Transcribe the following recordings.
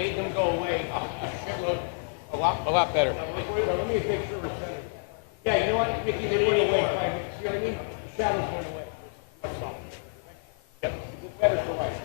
made them go away a shitload, a lot better. Let me make sure we're centered. Yeah, you know what, Mickey, they went away 5 minutes. You know what I mean? The shadows went away. That's all. Yep. It's better for life.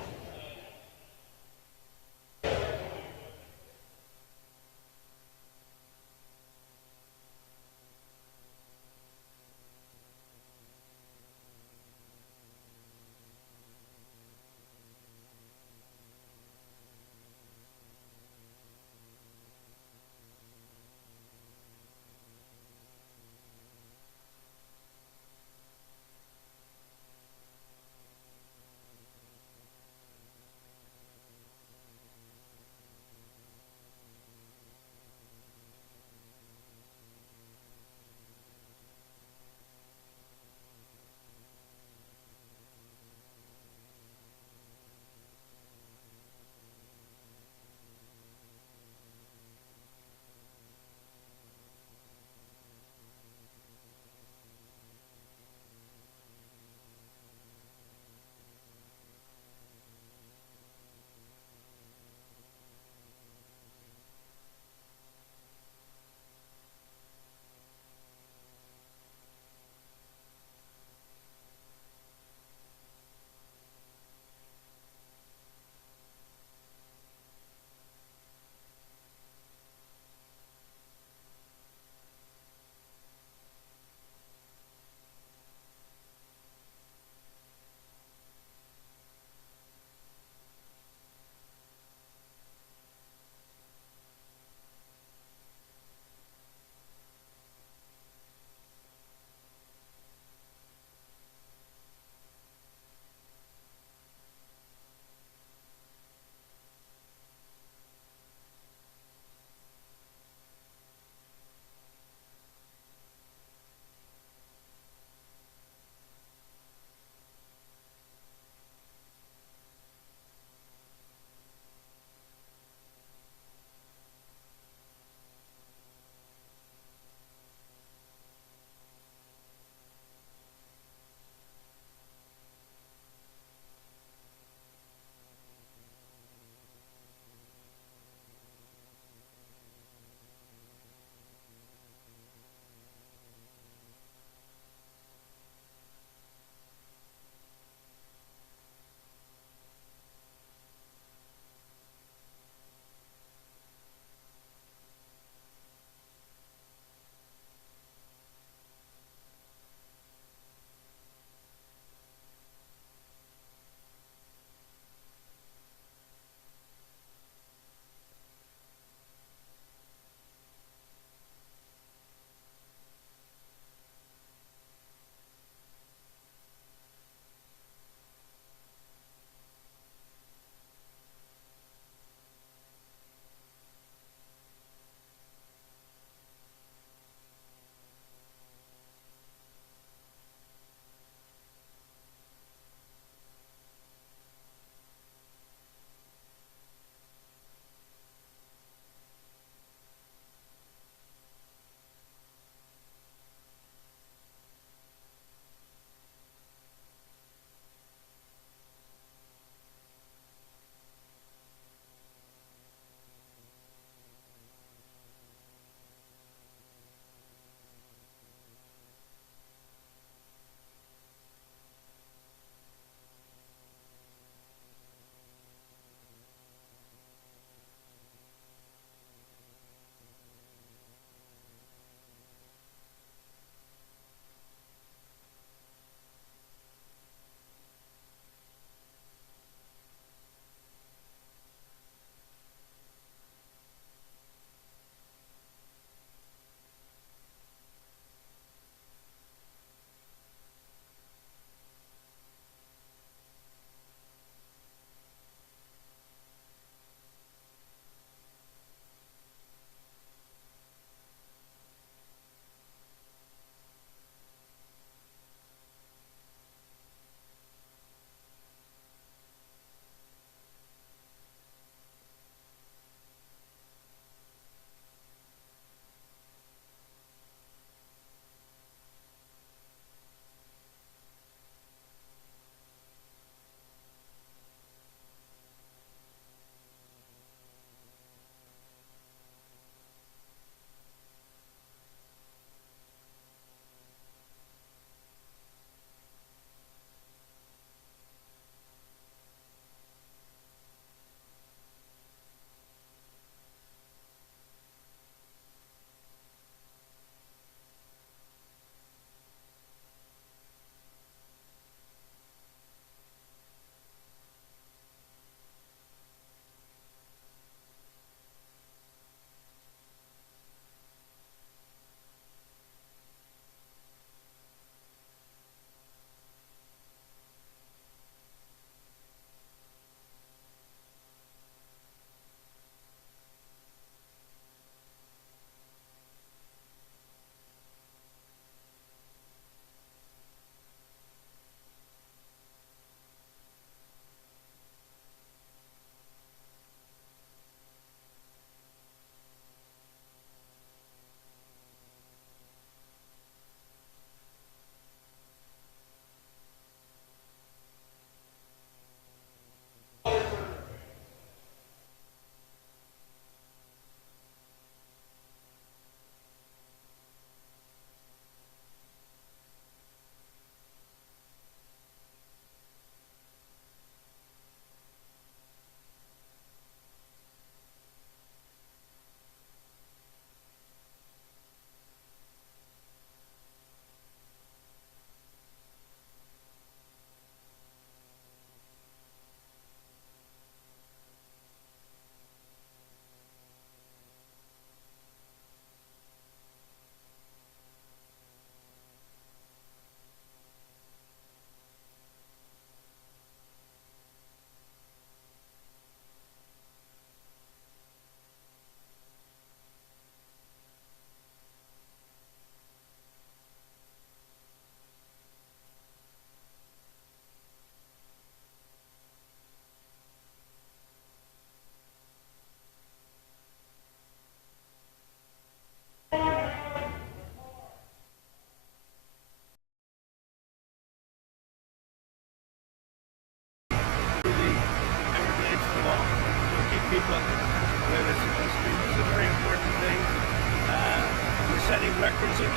which is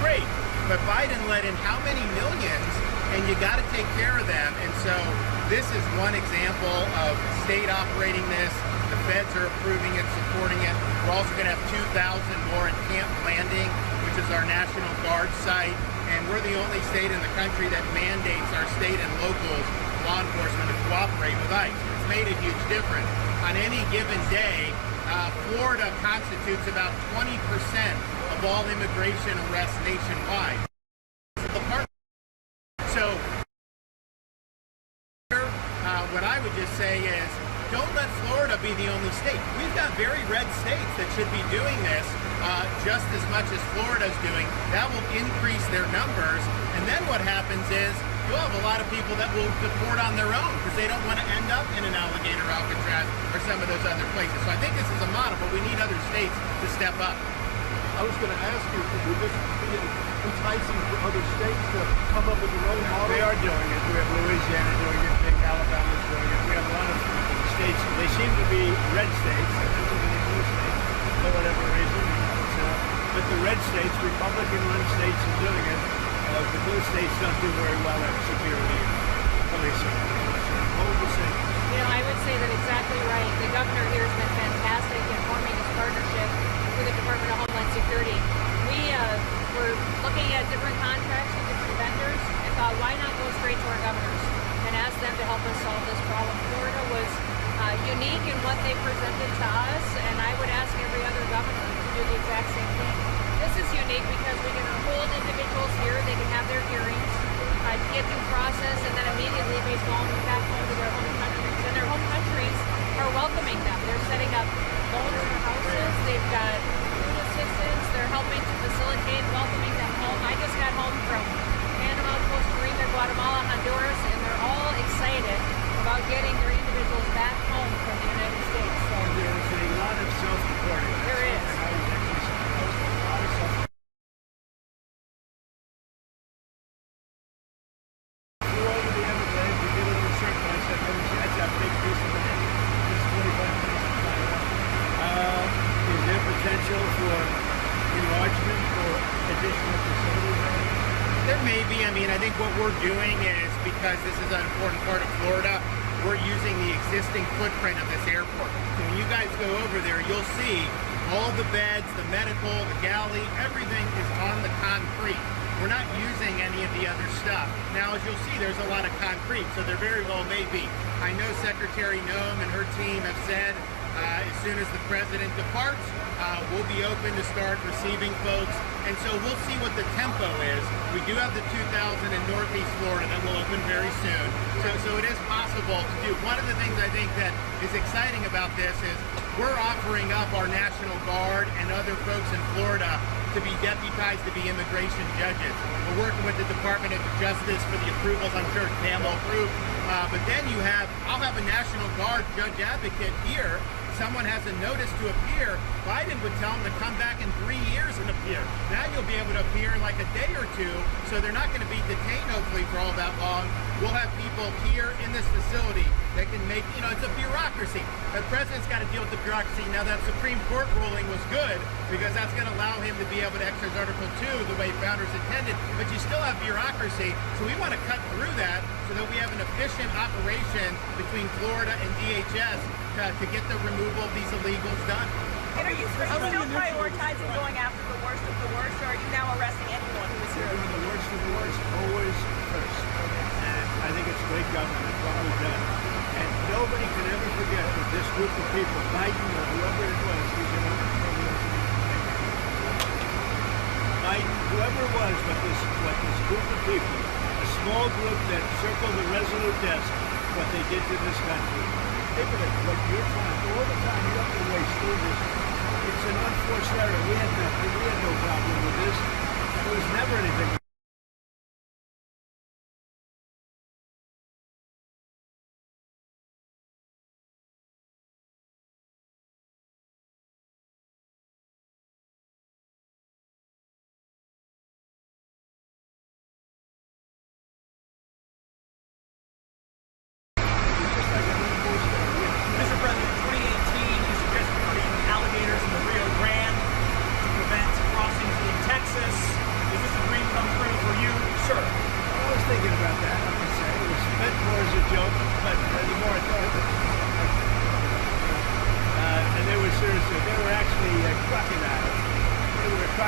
great. But Biden let in how many millions, and you got to take care of them. And so this is one example of state operating this. The feds are approving it, supporting it. We're also going to have 2,000 more at Camp Landing, which is our National Guard site. And we're the only state in the country that mandates our state and local law enforcement to cooperate with ICE. It's made a huge difference. On any given day, Florida constitutes about 20% of all immigration arrests nationwide. So what I would just say is, don't let Florida be the only state. We've got very red states that should be doing this just as much as Florida's doing. That will increase their numbers. And then what happens is you'll have a lot of people that will deport on their own because they don't want to end up in an Alligator Alcatraz or some of those other places. So I think this is a model, but we need other states to step up. I was going to ask you, would this be enticing for other states to come up with their own model? They are doing it. We have Louisiana doing it. Big Alabama's doing it. We have a lot of states. They seem to be red states. They're not really blue states for whatever reason. But the red states, Republican-run states, are doing it. The blue states don't do very well at security policing. What would you say? You know, I would say that exactly right. The governor here has been fantastic in forming this partnership with the Department of Homeland Security. We were looking at different contracts with different vendors and thought, why not go straight to our governors and ask them to help us solve this problem? Florida was unique in what they presented to us, and I would ask every other governor to do the exact same thing. This is unique because we can hold individuals here, they can have their hearings, get due process, and then immediately be flown back home to their home countries. And their home countries are welcoming them. They're setting up loans for houses, they've got food assistance, they're helping to facilitate welcoming them home. I just got home from Panama, Costa Rica, Guatemala, Honduras, and they're all excited about getting their individuals back home from the United States. So There's a lot of self-reporting. there is. Potential for enlargement or additional facilities? There may be. I mean, I think what we're doing is, because this is an important part of Florida, we're using the existing footprint of this airport. So when you guys go over there, you'll see all the beds, the medical, the galley, everything is on the concrete. We're not using any of the other stuff. Now, as you'll see, there's a lot of concrete, so there very well may be. I know Secretary Noem and her team have said as soon as the president departs, we'll be open to start receiving folks, and so we'll see what the tempo is. We do have the 2,000 in Northeast Florida that will open very soon, so it is possible to do. One of the things I think that is exciting about this is we're offering up our National Guard and other folks in Florida to be deputized to be immigration judges. We're working with the Department of Justice for the approvals. I'm sure Pam will approve. But then I'll have a National Guard judge advocate here. Someone has a notice to appear. Biden would tell them to come back in 3 years and appear. Now you'll be able to appear in like a day or two, so they're not going to be detained hopefully for all that long. We'll have people here in this facility that can make, it's a bureaucracy. The president's got to deal with the bureaucracy. Now that Supreme Court ruling was good because that's going to allow him to be able to exercise Article 2 the way founders intended, but you still have bureaucracy. So we want to cut through that so that we have an efficient operation between Florida and DHS to get the removal of these illegals done. And are you still prioritizing going after the worst of the worst, or are you now arresting anyone who is here? Doing the worst of the worst always first. And I think it's great government, what we've done. And nobody can ever forget that this group of people, Biden or whoever it was, Biden, whoever it was, what this group of people, a small group that circled the resolute desk, what they did to this country. Think of it, what you're trying, all the time you have to waste through this. It's an unforced error. We had no problem with this. There was never anything.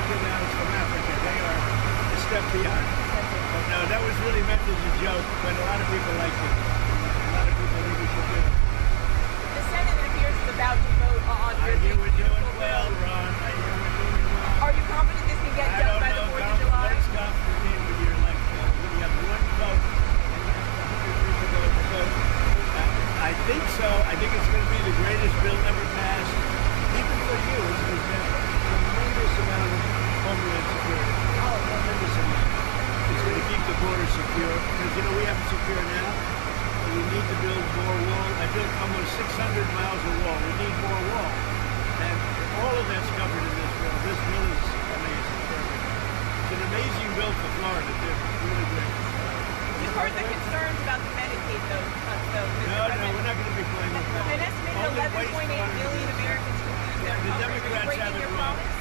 crocodiles from Africa. They are a step beyond. But no, that was really meant as a joke, but a lot of people liked it. A lot of people think we should do it. The Senate, it appears, is about to vote on I your hear big, we're doing beautiful well, bill. Ron. I hear we're doing well. Are you confident this can get I done don't by the know, 4th of July? What's tough for me when you're like, when you have one vote and you have 100 people to vote. I think so. I think it's going to be the greatest bill ever passed, even for you. It's got a tremendous amount of homeland security. Oh, tremendous amount. It's going to keep the border secure because we have it secure now. And we need to build more wall. I built almost 600 miles of wall. We need more wall, and all of that's covered in this bill. This bill is amazing. It's an amazing bill for Florida, too. Really great. You've heard the concerns about the Medicaid, though, Mr. No, President. we're not going to be playing with that. An estimated Only 11.8 million Americans could lose their The coverage. Are you Democrats have breaking it your wrong. promise?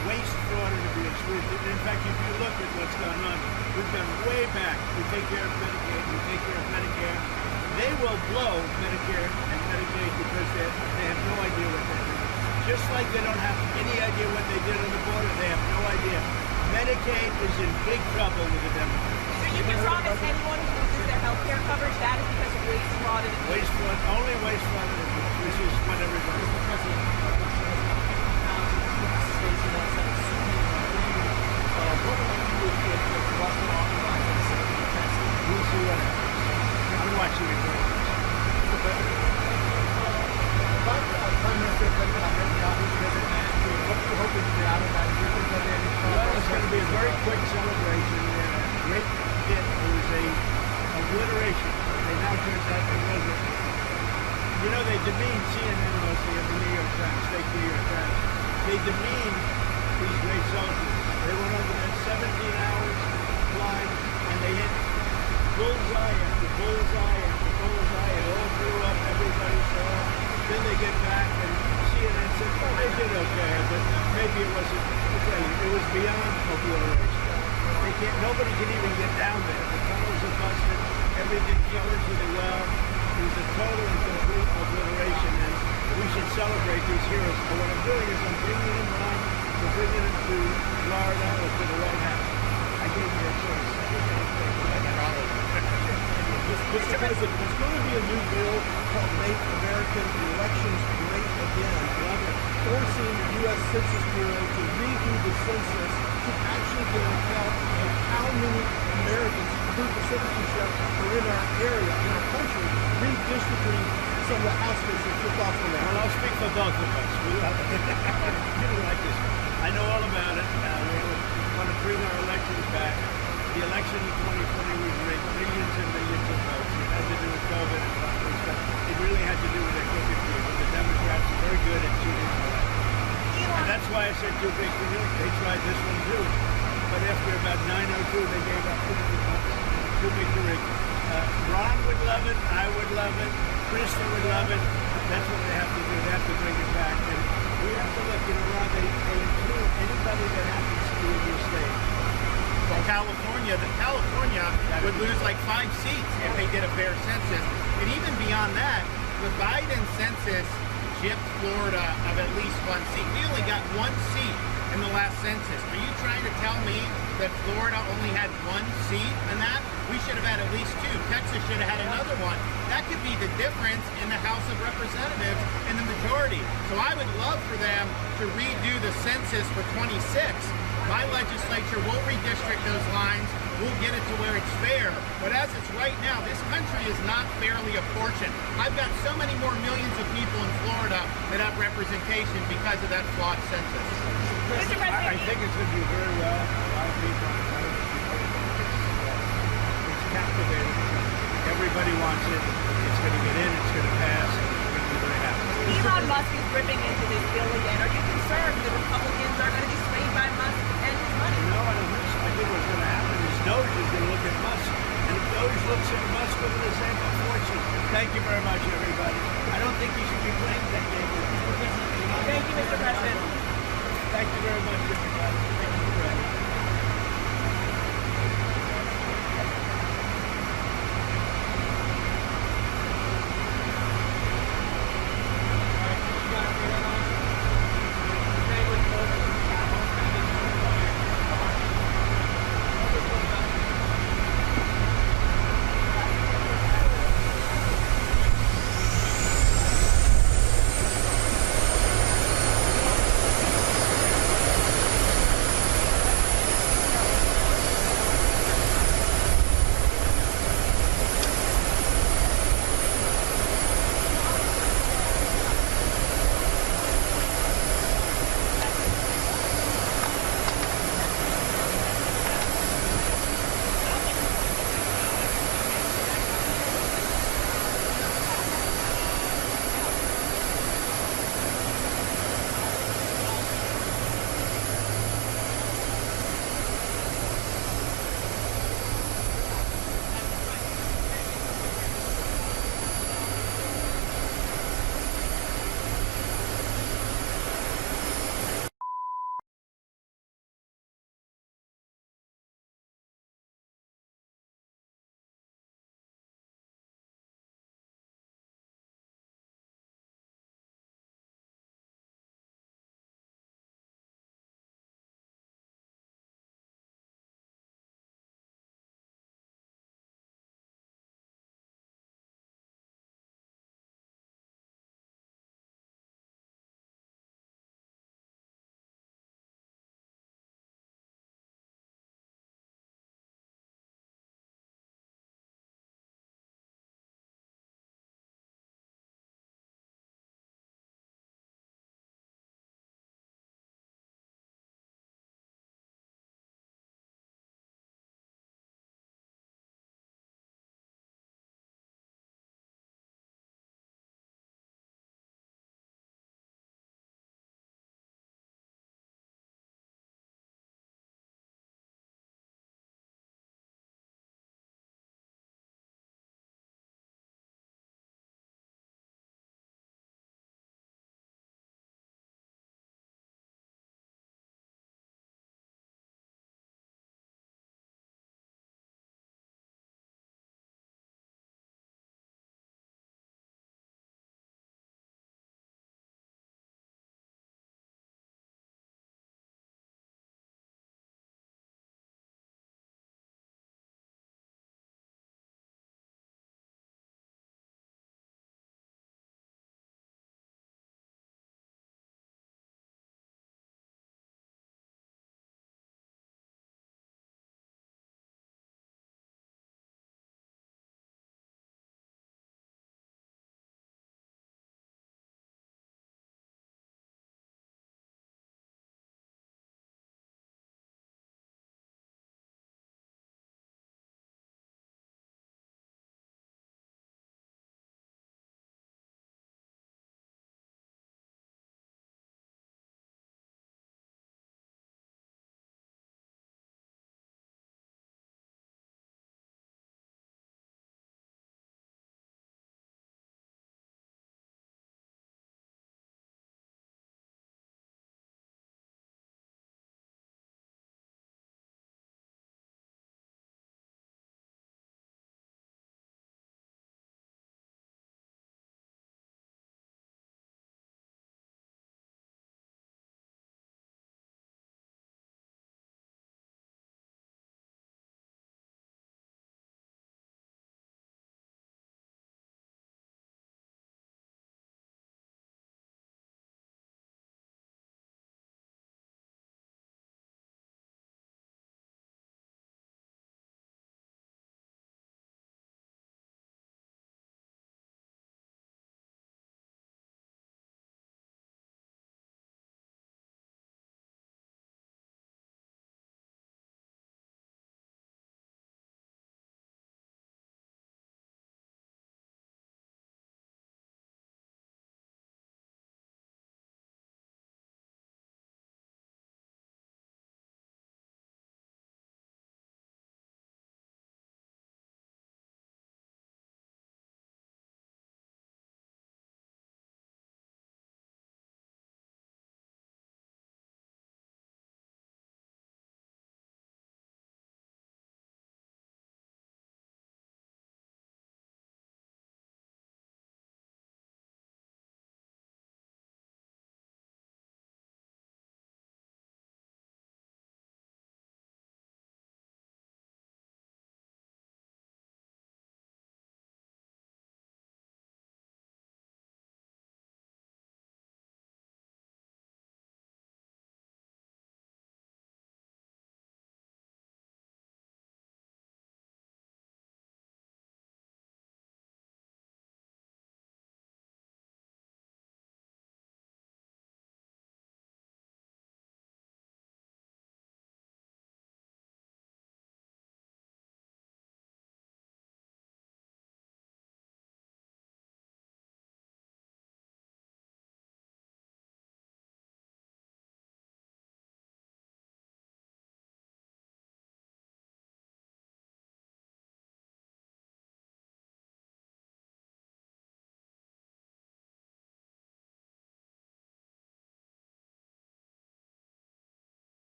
Waste, fraud, and abuse. In fact, if you look at what's gone on, we've gone way back. We take care of Medicaid, we take care of Medicare. They will blow Medicare and Medicaid because they have no idea what they're doing. Just like they don't have any idea what they did on the border, they have no idea. Medicaid is in big trouble with the Democrats. So you can promise anyone who loses their health care coverage that is because of waste, fraud, and abuse. Waste, fraud, only waste, fraud, and abuse, which is what everybody We'll see what happens. I'm watching it very much. Well, it's going to be a very quick celebration. Great hit. It was a obliteration. They now turns out it wasn't. They demean CNN mostly of the New York Times, fake New York Times. They demean these great soldiers. They went over there 17 hours flying, and they hit bullseye after bullseye after bullseye. It all blew up. Everybody saw it. Then they get back, and CNN said, well, they did okay, but maybe it wasn't. It was beyond obliteration. Nobody can even get down there. The tunnels are busted. Everything flows really well. It was a total and complete obliteration, and we should celebrate these heroes. But what I'm doing is I'm bringing them on. We're bringing them to Florida or to the White House. I gave you a choice. Mr. President, there's going to be a new bill called Make American Elections Great Again, forcing the U.S. Census Bureau to redo the census to actually get an account of how many Americans prove for citizenship are in our area, in our country, redistricting some of the House districts. Your thoughts on that? Well, I'll speak for both of us. We love it. You don't like this. I know all about it. We want to bring our elections back. The election in 2020 was rigged, millions and millions of votes. It had to do with COVID and all stuff. It really had to do with their crooked people. The Democrats are very good at cheating the election. And that's why I said too big for you. They tried this one too. But after about 9:02, they gave up. Too big to rig. Ron would love it. I would love it. Kristen would love it. That's what they have to do. They have to bring it back. And we have to look, Ron, they include anybody that happens to be in your state. California would lose like 5 seats if they did a fair census. And even beyond that, the Biden census gypped Florida of at least 1 seat. We only got 1 seat in the last census. Are you trying to tell me that Florida only had 1 seat in that? We should have had at least 2. Texas should have had another one. That could be the difference in the House of Representatives in the majority. So I would love for them to redo the census for 26. My legislature will redistrict those lines. We'll get it to where it's fair. But as it's right now, this country is not fairly apportioned. I've got so many more millions of people in Florida that have representation because of that flawed census. Mr. President, I think it's going to do very well. A lot of people it's captivating. Everybody wants it. It's going to get in. It's going to pass. We're going to be very happy. Elon Musk is ripping into this bill again. Are you concerned the Republicans are going to be swayed by Musk and his money? No, I don't think so. I think what's going to happen is Doge is going to look at Musk. And if Doge looks at Musk, we're going to say, unfortunately. Thank you very much, everybody. I don't think you should be playing that game. Thank you, Mr. President. Thank you very much, everybody. Thank you very much.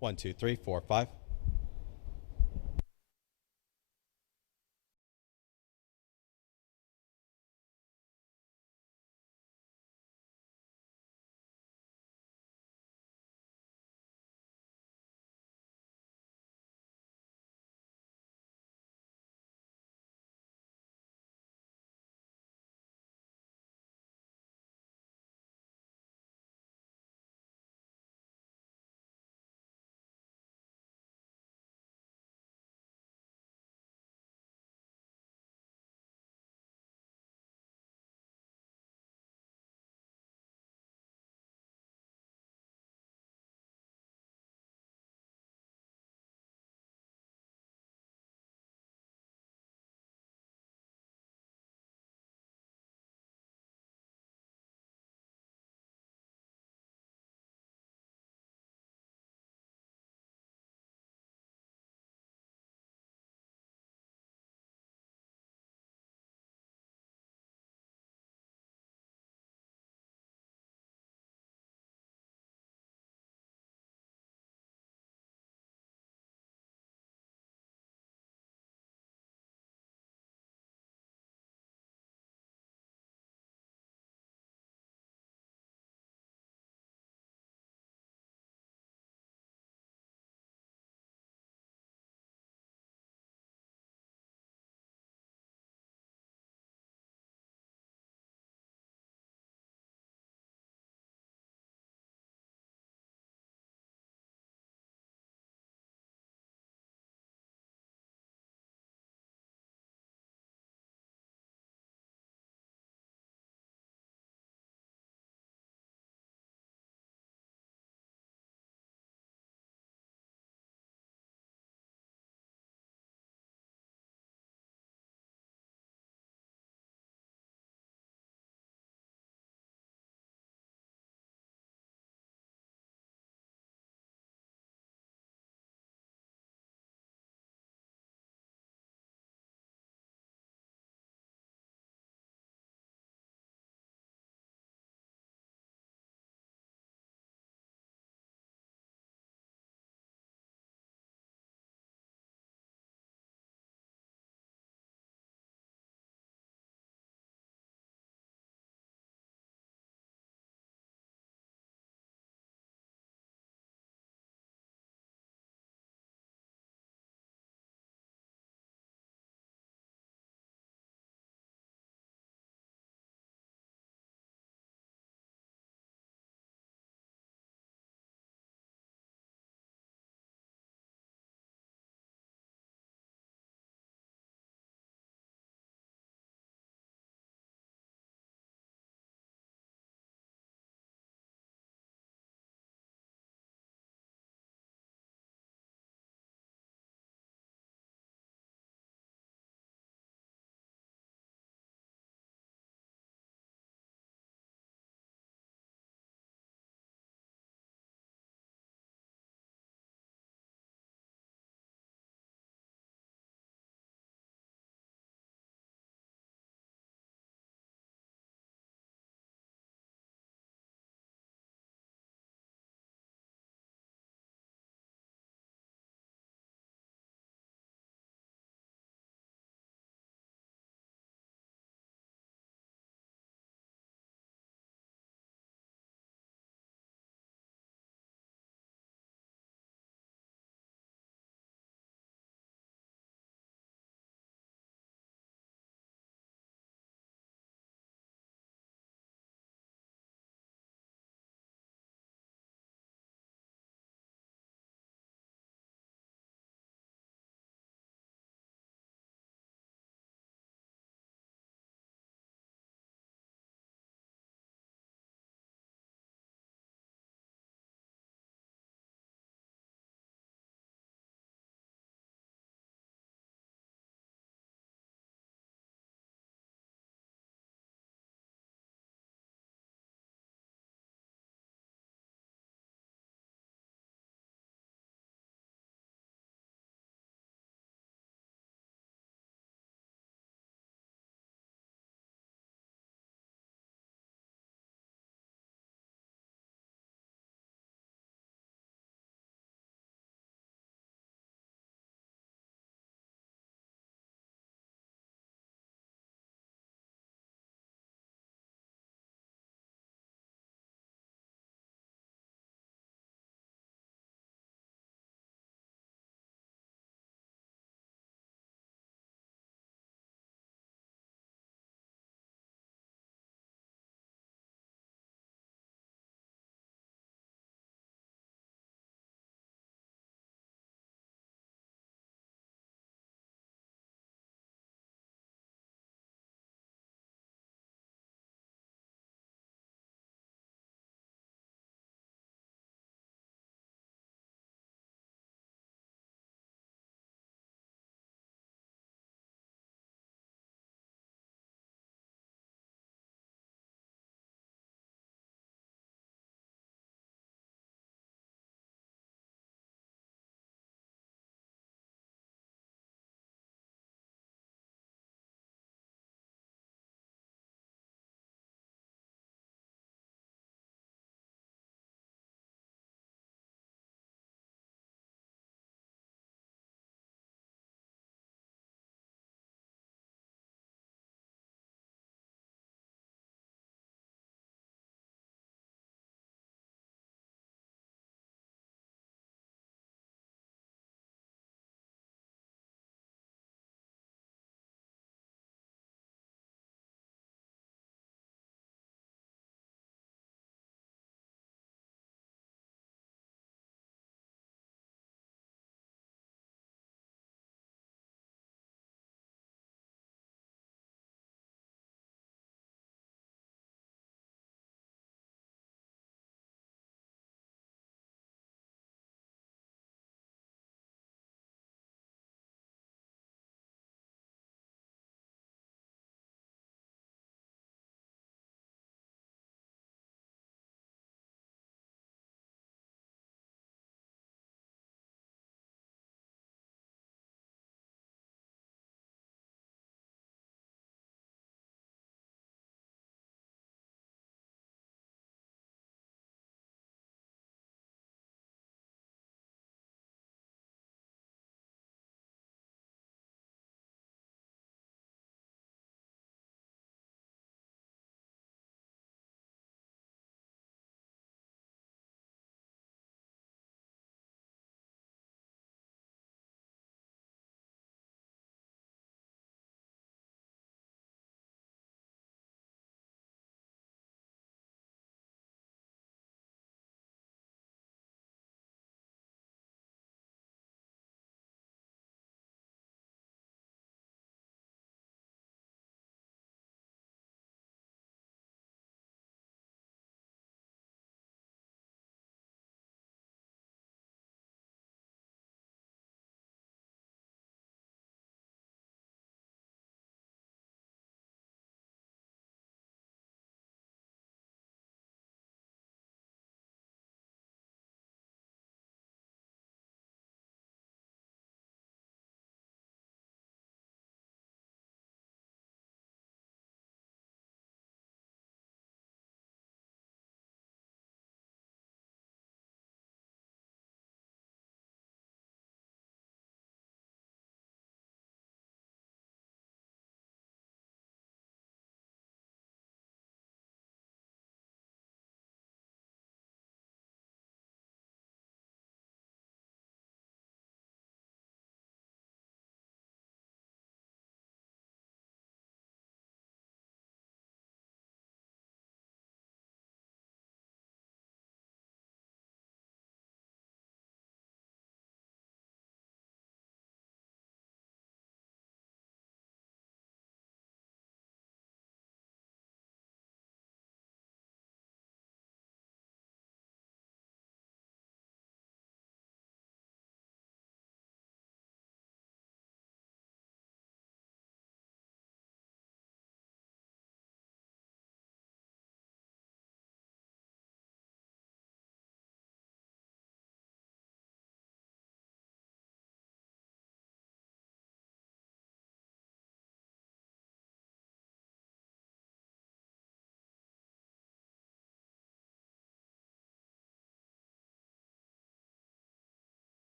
1, 2, 3, 4, 5.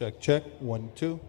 Check, check. 1, 2.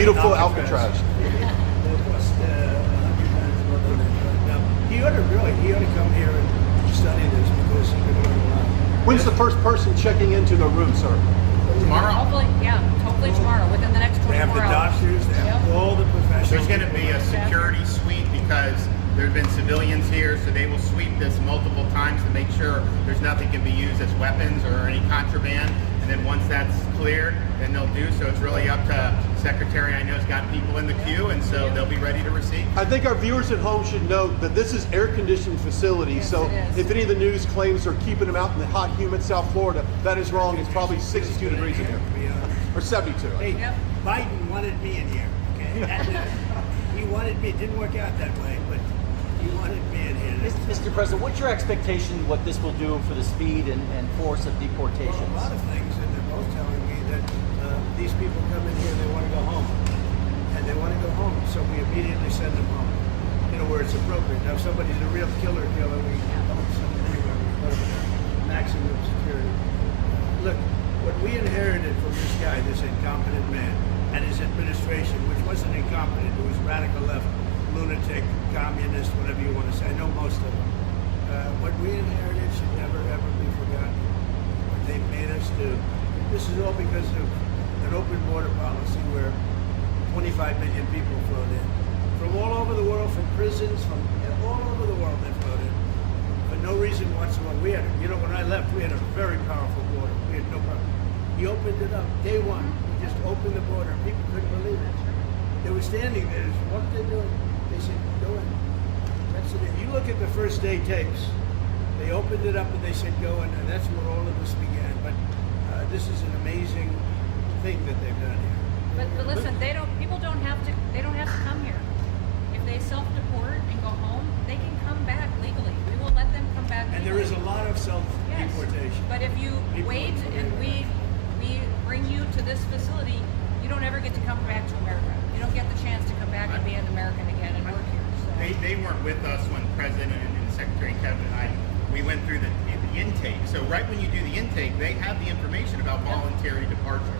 Beautiful Alcatraz. It'll cost 100 times more than that. Now, he ought to come here and study this because he could learn a lot. When's the first person checking into the room, sir? Tomorrow? Hopefully tomorrow, within the next They 24 have the hours. doctors, they have Yep. all the professionals. There's going to be a security sweep because there have been civilians here, so they will sweep this multiple times to make sure there's nothing can be used as weapons or any contraband. And then once that's cleared, then they'll do so. It's really up to Secretary. I know has got people in the queue, and so they'll be ready to receive. I think our viewers at home should note that this is air-conditioned facility, Yes, so it is. if any of the news claims are keeping them out in the hot, humid South Florida, that is wrong. It's probably 62 degrees in here, To be honest. or 72. Hey, Yep. Biden wanted me in here. Okay, he wanted me. It didn't work out that way, but he wanted me in here. Mr. President, what's your expectation what this will do for the speed and force of deportations? Well, a lot of things, and they're both telling me that these people come in here, they want to go home, and they want to go home, so we immediately send them home. Where it's appropriate. Now, if somebody's a real killer, we don't send them anywhere. We put them in maximum security. Look, what we inherited from this guy, this incompetent man, and his administration, which wasn't incompetent, it was radical left, lunatic, communist, whatever you want to say. I know most of them. What we inherited should never, ever be forgotten. What they've made us do. This is all because of an open border policy where 25 million people flowed in. From all over the world, from prisons, from all over the world they flowed in. For no reason whatsoever. We had, when I left, we had a very powerful border. We had no problem. He opened it up. Day one, he just opened the border. People couldn't believe it. They were standing there. What are they doing? They said, go in. That's it. You look at the first day tapes. They opened it up and they said, go in. And that's where all of this began. But this is an amazing thing that they've done here. But listen, people don't have to come here. If they self-deport and go home, they can come back legally. We will let them come back And legally. there is a lot of self-deportation. But if you wait and we bring you to this facility, you don't ever get to come back to America. You don't get the chance to come back and be an American again and work here. So. They weren't with us when President and Secretary Kevin and I, we went through the intake. So right when you do the intake, they have the information about voluntary departure.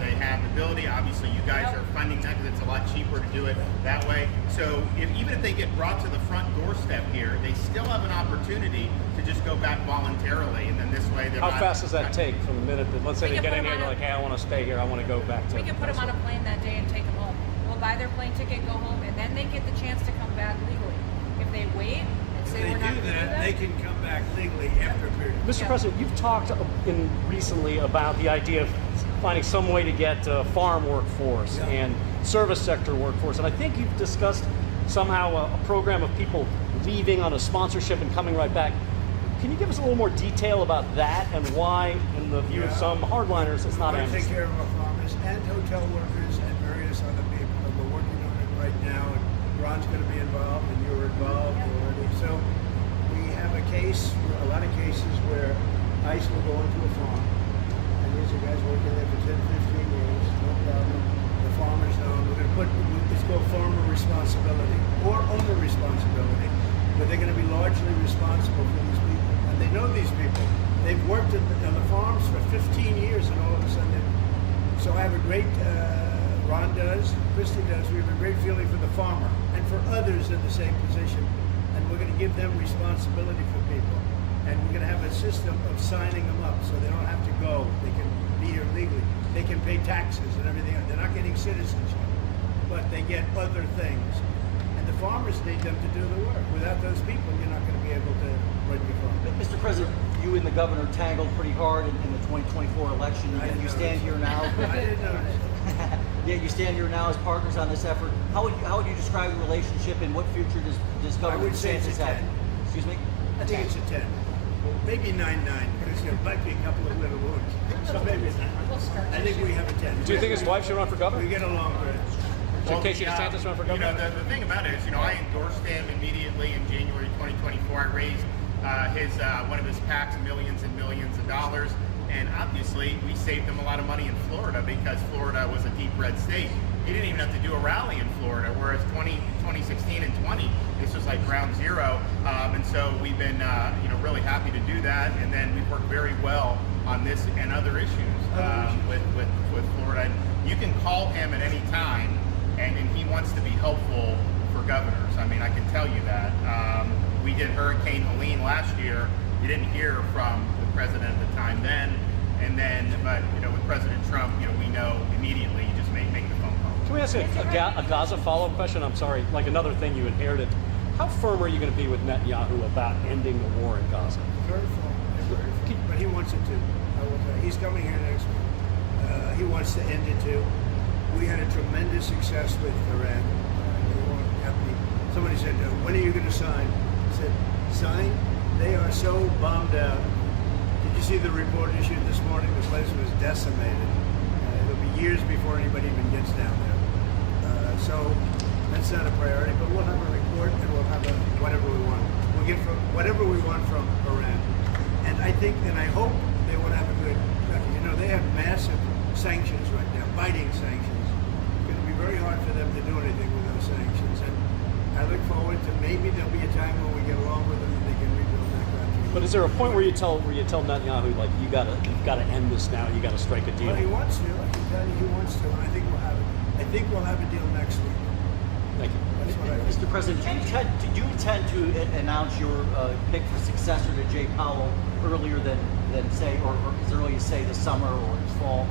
They have the ability, obviously you guys are funding that because it's a lot cheaper to do it that way. So even if they get brought to the front doorstep here, they still have an opportunity to just go back voluntarily, and then this way they're How fast does that take from the minute that, let's say We they can get put in here, them they're on like, hey, I want to stay here, I want to go back to. We can put them on a plane that day and take them home. We'll buy their plane ticket, go home, and then they get the chance to come back legally. If they wait and If say they we're not do going to do that, they can come back legally after a period. Mr. President, you've talked recently about the idea of finding some way to get farm workforce and service sector workforce, and I think you've discussed somehow a program of people leaving on a sponsorship and coming right back. Can you give us a little more detail about that and why, in the view of some hardliners, it's not We take amnesty? care of our farmers and hotel workers and various other people, and we're working on it right now, and Ron's going to be involved, and you're involved already. So we have a case, a lot of cases where ICE will go into a farm, and these are guys working there for 10, 15 years, no problem. The farmers know, we're going to put, it's called farmer responsibility, or owner responsibility, but they're going to be largely responsible for these people. And they know these people. They've worked on the farms for 15 years, and all of a sudden, so I have a great, Ron does, Christy does, we have a great feeling for the farmer and for others in the same position. And we're going to give them responsibility for people. And we're going to have a system of signing them up so they don't have to go. They can be here legally. They can pay taxes and everything. They're not getting citizenship, but they get other things. And the farmers need them to do the work. Without those people, you're not going to be able to run your farm. Mr. President, you and the governor tangled pretty hard in the 2024 election, and you stand here now. I didn't notice. Yeah, you stand here now as partners on this effort. How would you describe your relationship, and what future does I Governor would say it's DeSantis a have? 10. Excuse me? I think it's a 10. Maybe 9-9, because there might be a couple of little wounds. So maybe it's 9. I think we have a 10. Do you think his wife should run for governor? We get along great. Should Casey DeSantis run for governor? The thing about it is, I endorsed him immediately in January 2024. I raised one of his PACs millions and millions of dollars. And obviously, we saved him a lot of money in Florida because Florida was a deep red state. He didn't even have to do a rally in Florida, whereas 2016 and 20, this was like ground zero. And so we've been really happy to do that. And then we've worked very well on this and other issues with Florida. You can call him at any time, and he wants to be helpful for governors. I mean, I can tell you that. We did Hurricane Helene last year. You didn't hear from the president at the time then, but with President Trump, we know immediately. You just make the phone call. Can we ask a Gaza follow-up question? I'm sorry, like another thing you inherited. How firm are you going to be with Netanyahu about ending the war in Gaza? Very firm, but he wants it to. I will tell you. He's coming here next week. He wants to end it too. We had a tremendous success with Iran. Somebody said, "When are you going to sign?" I said, "Sign? They are so bombed out." Did you see the report issued this morning? The place was decimated. It'll be years before anybody even gets down there. So that's not a priority, but we'll have a report and we'll have whatever we want. We'll get whatever we want from Iran. And I think, and I hope they will have a good, they have massive sanctions right now, biting sanctions. It's going to be very hard for them to do anything with those sanctions. And I look forward to maybe there'll be a time when we get along with them and they can rebuild that country. But is there a point where you tell Netanyahu, like, you've got to end this now, you got to strike a deal? Well, he wants to. I can tell you he wants to. And I think we'll have it. I think we'll have a deal next week. Thank you. That's what I think. Mr. President, do you intend to announce your pick for successor to Jay Powell earlier than say, or as early as say the summer or the fall?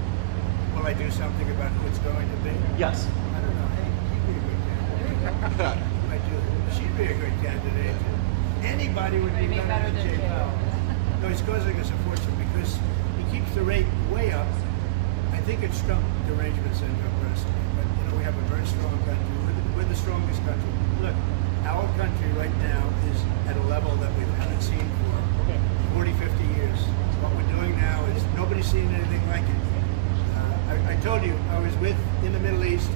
Will I do something about who it's going to be? Yes. I don't know. Hey, she'd be a good candidate. She'd be a good candidate. Anybody would be better than Jay Powell. No, he's causing us a fortune because he keeps the rate way up. I think it's Trump derangement syndrome personally, but we have a very strong country. We're the strongest country. Look, our country right now is at a level that we haven't seen for 40, 50 years. What we're doing now is nobody's seen anything like it. I told you, I was in the Middle East.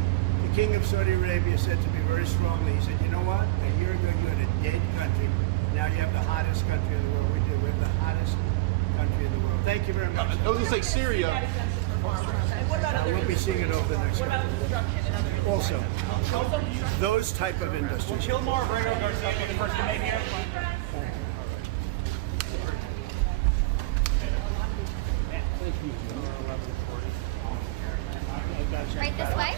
The King of Saudi Arabia said to me very strongly, he said, you know what? A year ago you had a dead country. Now you have the hottest country in the world. We do. We have the hottest country in the world. Thank you very much. I was going to say Syria. We'll be seeing it over the next couple of years. Also, those type of industries. Right this way?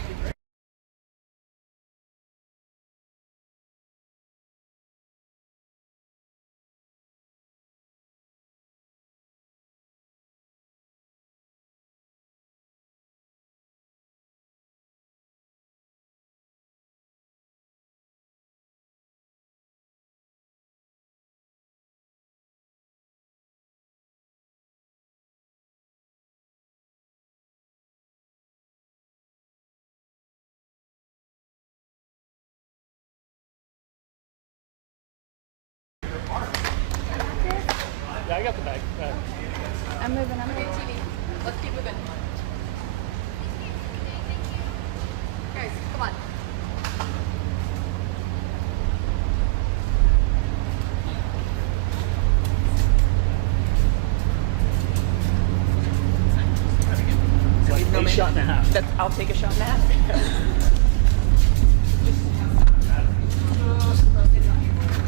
Yeah, I got the bag. I'm moving. TV. Let's keep moving. Guys, come on. A shot and a half. I'll take a shot in that.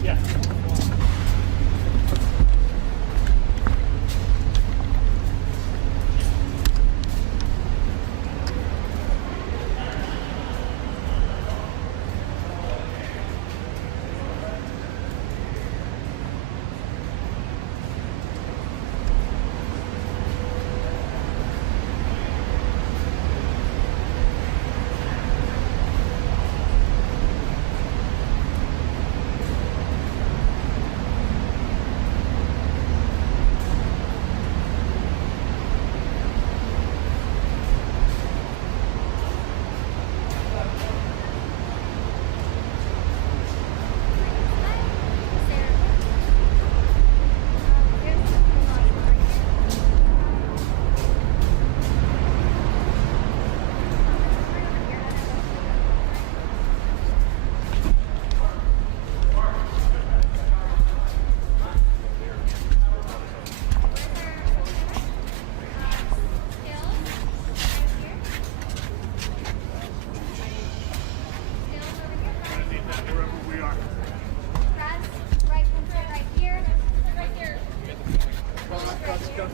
Yeah.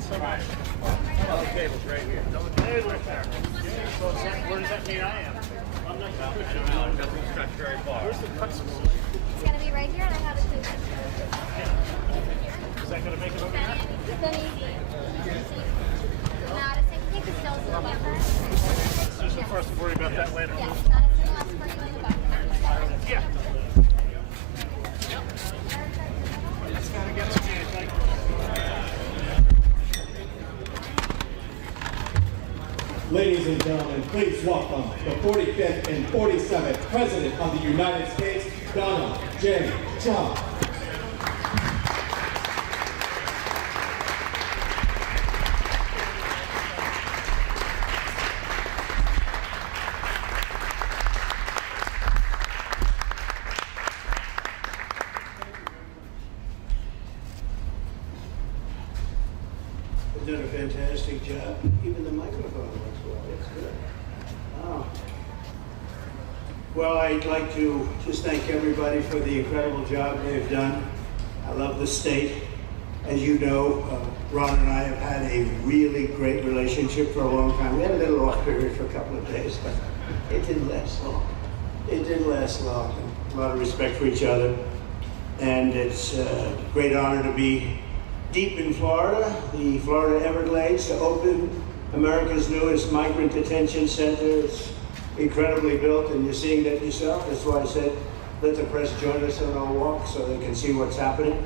The table's right here. The table's there. So where does that mean I am? I'm not going to push it out. It doesn't stretch very far. Where's the customer? It's gonna be right here, and I have it too. Is that going to make it over here? It's been easy. Not a single thing is still November. Just for us to worry about that later. Yes, not a single last for you in the book. Yeah. Just got to get some hands. Thank you. Ladies and gentlemen, please welcome the 45th and 47th President of the United States, Donald J. Trump. Done a fantastic job. Even the microphone works well. That's good. Wow. Well, I'd like to just thank everybody for the incredible job they've done. I love the state. As you know, Ron and I have had a really great relationship for a long time. We had a little off period for a couple of days, but it didn't last long. It didn't last long. A lot of respect for each other. And it's a great honor to be deep in Florida, the Florida Everglades, to open America's newest migrant detention center. It's incredibly built, and you're seeing that yourself. That's why I said, let the press join us on our walk so they can see what's happening.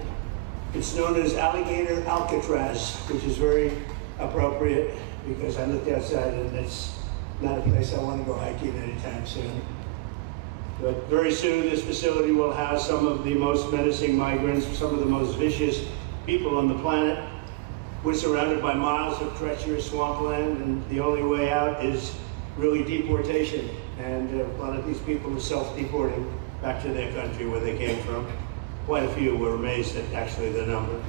It's known as Alligator Alcatraz, which is very appropriate because I looked outside and it's not a place I want to go hiking anytime soon. But very soon this facility will house some of the most menacing migrants, some of the most vicious people on the planet. We're surrounded by miles of treacherous swampland, and the only way out is really deportation. And a lot of these people are self-deporting back to their country where they came from. Quite a few. We're amazed at actually the number.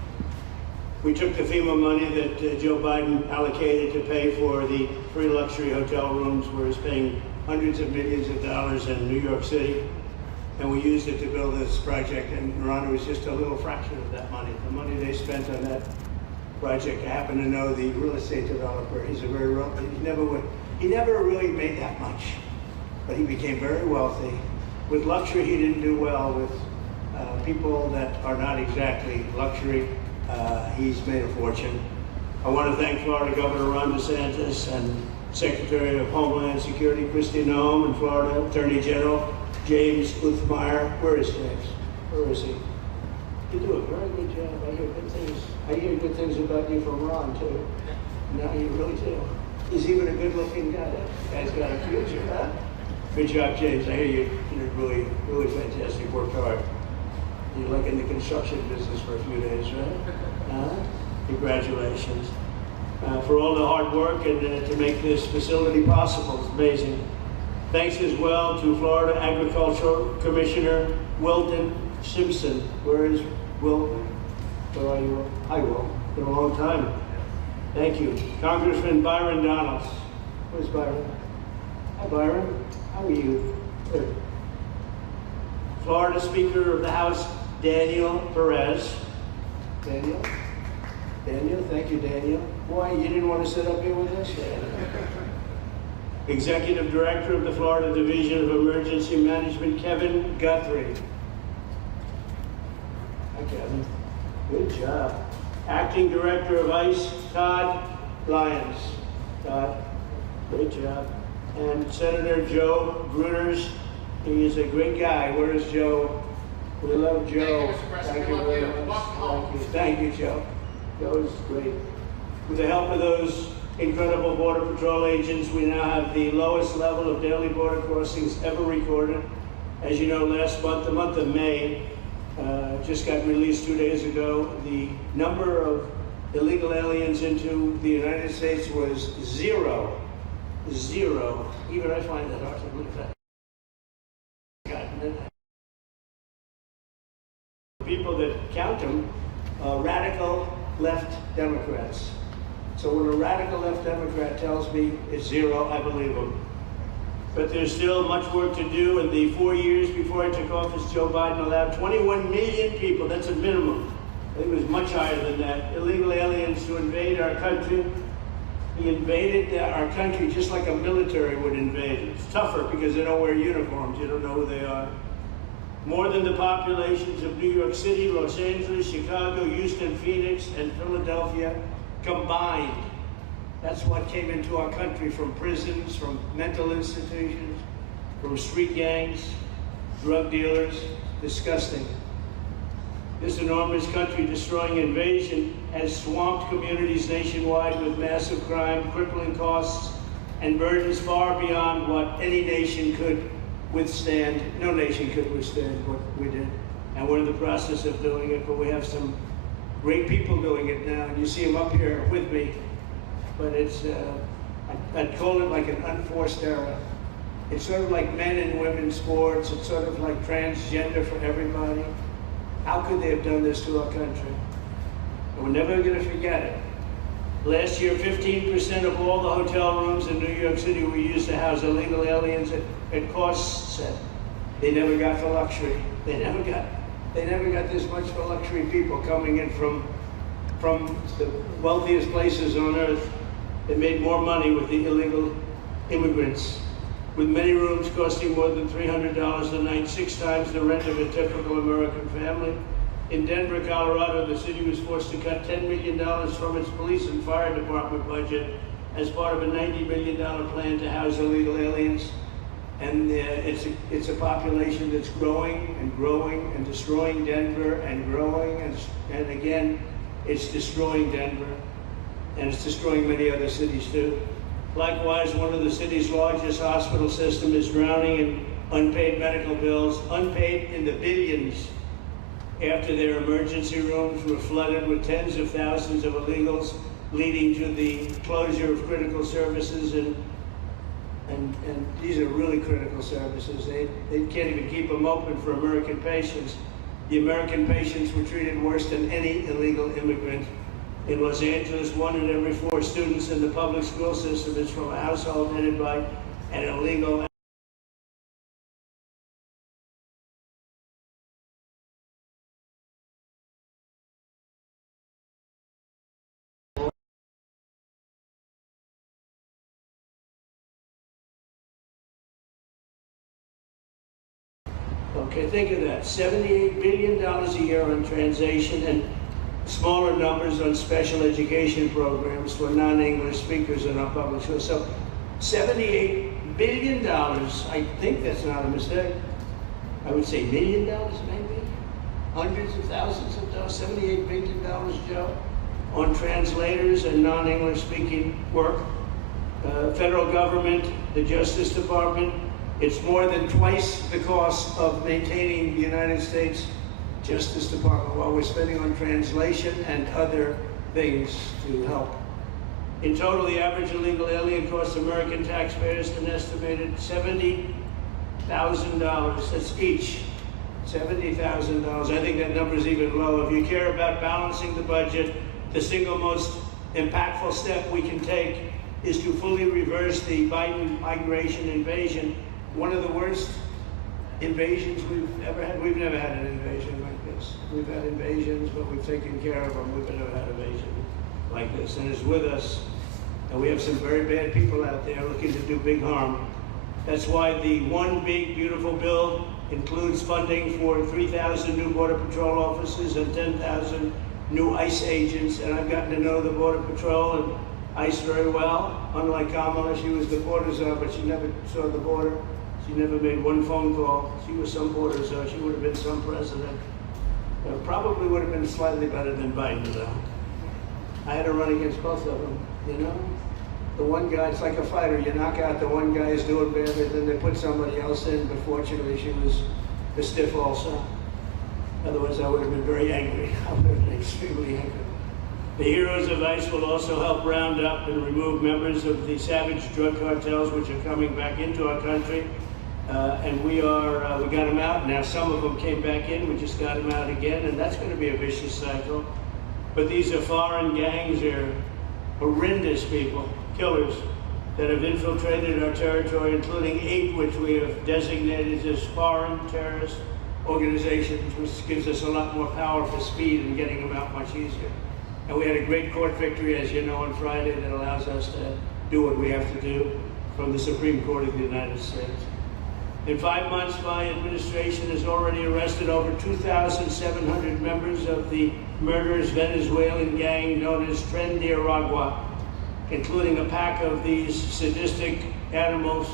We took the FEMA money that Joe Biden allocated to pay for the free luxury hotel rooms, where he's paying hundreds of millions of dollars in New York City. And we used it to build this project, and Ron was just a little fraction of that money. The money they spent on that project, I happen to know the real estate developer. He's a very he never really made that much, but he became very wealthy. With luxury, he didn't do well. With people that are not exactly luxury, he's made a fortune. I want to thank Florida Governor Ron DeSantis and Secretary of Homeland Security Kristi Noem, and Florida Attorney General James Uthmeyer. Where is James? Where is he? You do a very good job. I hear good things. I hear good things about you from Ron too. Now you really do. He's even a good-looking guy. That guy's got a future, huh? Good job, James. I hear you did really, really fantastic. Worked hard. You're like in the construction business for a few days, right? Congratulations. For all the hard work and to make this facility possible. It's amazing. Thanks as well to Florida Agricultural Commissioner Wilton Simpson. Where is Wilton? Where are you? Hi, Will. Been a long time. Thank you. Congressman Byron Donalds. Where's Byron? Hi, Byron. How are you? Good. Florida Speaker of the House, Daniel Perez. Daniel? Daniel? Thank you, Daniel. Why, you didn't want to sit up here with us? Executive Director of the Florida Division of Emergency Management, Kevin Guthrie. Hi, Kevin. Good job. Acting Director of ICE, Todd Lyons. Todd, great job. And Senator Joe Gruters. He is a great guy. Where is Joe? We love Joe. Thank you very much. Thank you. Thank you, Joe. Joe is great. With the help of those incredible Border Patrol agents, we now have the lowest level of daily border crossings ever recorded. As you know, last month, the month of May, just got released 2 days ago, the number of illegal aliens into the United States was zero. Zero. Even I find that hard to believe that. People that count them, radical left Democrats. So when a radical left Democrat tells me it's zero, I believe them. But there's still much work to do. In the 4 years before I took office, Joe Biden allowed 21 million people. That's a minimum. I think it was much much higher than that. Illegal aliens to invade our country. He invaded our country just like a military would invade. It's tougher because they don't wear uniforms. You don't know who they are. More than the populations of New York City, Los Angeles, Chicago, Houston, Phoenix, and Philadelphia combined. That's what came into our country from prisons, from mental institutions, from street gangs, drug dealers. Disgusting. This enormous country-destroying invasion has swamped communities nationwide with massive crime, crippling costs, and burdens far beyond what any nation could withstand. No nation could withstand what we did. And we're in the process of doing it, but we have some great people doing it now. And you see them up here with me. But it's, I'd call it like an unforced era. It's sort of like men and women's sports. It's sort of like transgender for everybody. How could they have done this to our country? And we're never going to forget it. Last year, 15% of all the hotel rooms in New York City were used to house illegal aliens at cost set. They never got for luxury. They never got this much for luxury people coming in from the wealthiest places on earth. They made more money with the illegal immigrants, with many rooms costing more than $300 a night, 6 times the rent of a typical American family. In Denver, Colorado, the city was forced to cut $10 million from its police and fire department budget as part of a $90 million plan to house illegal aliens. And it's a population that's growing and growing and destroying Denver and growing, and again, it's destroying Denver, and it's destroying many other cities too. Likewise, one of the city's largest hospital system is drowning in unpaid medical bills, unpaid in the billions, after their emergency rooms were flooded with tens of thousands of illegals, leading to the closure of critical services. And these are really critical services. They can't even keep them open for American patients. The American patients were treated worse than any illegal immigrant. In Los Angeles, 1 in every 4 students in the public school system is from a household headed by an illegal. Okay, think of that. $78 billion a year on translation and smaller numbers on special education programs for non-English speakers in our public schools. So $78 billion, I think that's not a mistake. I would say $1 million maybe, hundreds of thousands of dollars, $78 billion, Joe, on translators and non-English speaking work. Federal government, the Justice Department, it's more than twice the cost of maintaining the United States Justice Department while we're spending on translation and other things to help. In total, the average illegal alien costs American taxpayers an estimated $70,000. That's each. $70,000. I think that number is even low. If you care about balancing the budget, the single most impactful step we can take is to fully reverse the Biden migration invasion. One of the worst invasions we've ever had. We've never had an invasion like this. We've had invasions, but we've taken care of them. We've never had an invasion like this, and it's with us. And we have some very bad people out there looking to do big harm. That's why the One Big Beautiful Bill includes funding for 3,000 new Border Patrol officers and 10,000 new ICE agents. And I've gotten to know the Border Patrol and ICE very well. Unlike Kamala, she was the border czar, but she never saw the border. She never made one phone call. She was some border czar. She would have been some president. Probably would have been slightly better than Biden, though. I had to run against both of them, you know? The one guy, it's like a fighter. You knock out the one guy who's doing better, then they put somebody else in, but fortunately she was a stiff also. Otherwise I would have been very angry. I would have been extremely angry. The heroes of ICE will also help round up and remove members of the savage drug cartels which are coming back into our country. And we got them out. Now some of them came back in, we just got them out again, and that's going to be a vicious cycle. But these are foreign gangs, they're horrendous people, killers, that have infiltrated our territory, including 8 which we have designated as foreign terrorists. organizations, which gives us a lot more power for speed and getting them out much easier. And we had a great court victory, as you know, on Friday that allows us to do what we have to do from the Supreme Court of the United States. In 5 months, my administration has already arrested over 2,700 members of the murderous Venezuelan gang known as Tren de Aragua, including a pack of these sadistic animals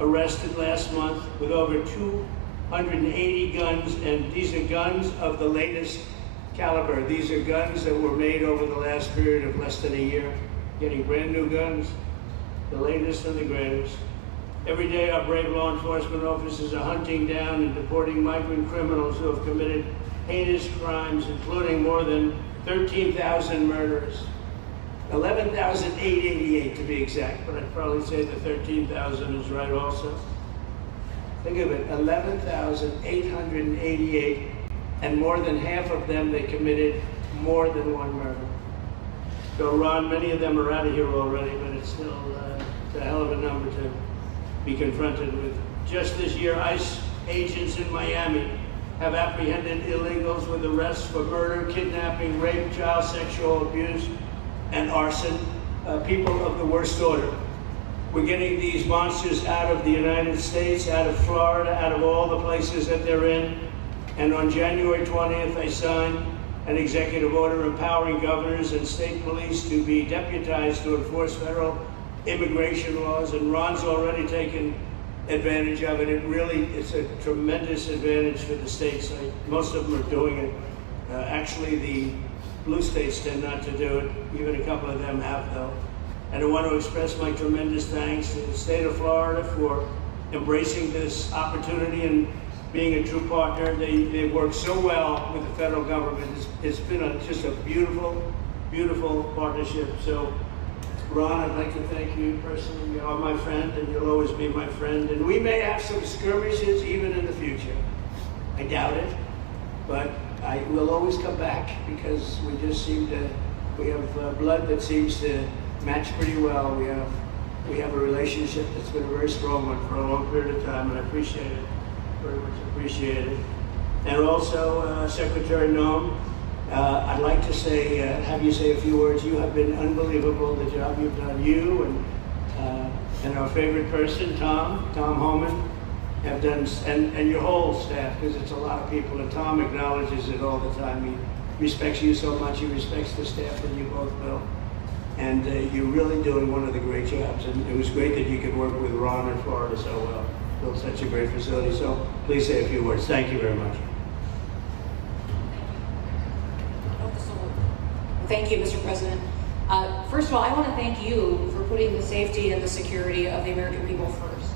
arrested last month with over 280 guns, and these are guns of the latest caliber. These are guns that were made over the last period of less than a year, getting brand new guns, the latest and the greatest. Every day our brave law enforcement officers are hunting down and deporting migrant criminals who have committed heinous crimes, including more than 13,000 murders. 11,888 to be exact, but I'd probably say the 13,000 is right also. Think of it, 11,888, and more than half of them, they committed more than one murder. So Ron, many of them are out of here already, but it's still it's a hell of a number to be confronted with. Just this year, ICE agents in Miami have apprehended illegals with arrests for murder, kidnapping, rape, child sexual abuse, and arson, people of the worst order. We're getting these monsters out of the United States, out of Florida, out of all the places that they're in. And on January 20th, I signed an executive order empowering governors and state police to be deputized to enforce federal immigration laws, and Ron's already taken advantage of it. It's a tremendous advantage for the states. Most of them are doing it. Actually, the blue states tend not to do it. Even a couple of them have, though. And I want to express my tremendous thanks to the state of Florida for embracing this opportunity and being a true partner. They work so well with the federal government. It's been just a beautiful, beautiful partnership. So, Ron, I'd like to thank you personally. You are my friend, and you'll always be my friend. And we may have some skirmishes even in the future. I doubt it, but I will always come back because we just seem to, we have blood that seems to match pretty well. We have a relationship that's been a very strong one for a long period of time, and I appreciate it, very much appreciate it. And also, Secretary Noem, I'd like to say, have you say a few words. You have been unbelievable, the job you've done. You and our favorite person, Tom Homan, have done, and your whole staff, because it's a lot of people, and Tom acknowledges it all the time. He respects you so much, he respects the staff that you both built. And you're really doing one of the great jobs, and it was great that you could work with Ron in Florida so well. Built such a great facility, so please say a few words. Thank you very much. Thank you, Mr. President. First of all, I want to thank you for putting the safety and the security of the American people first,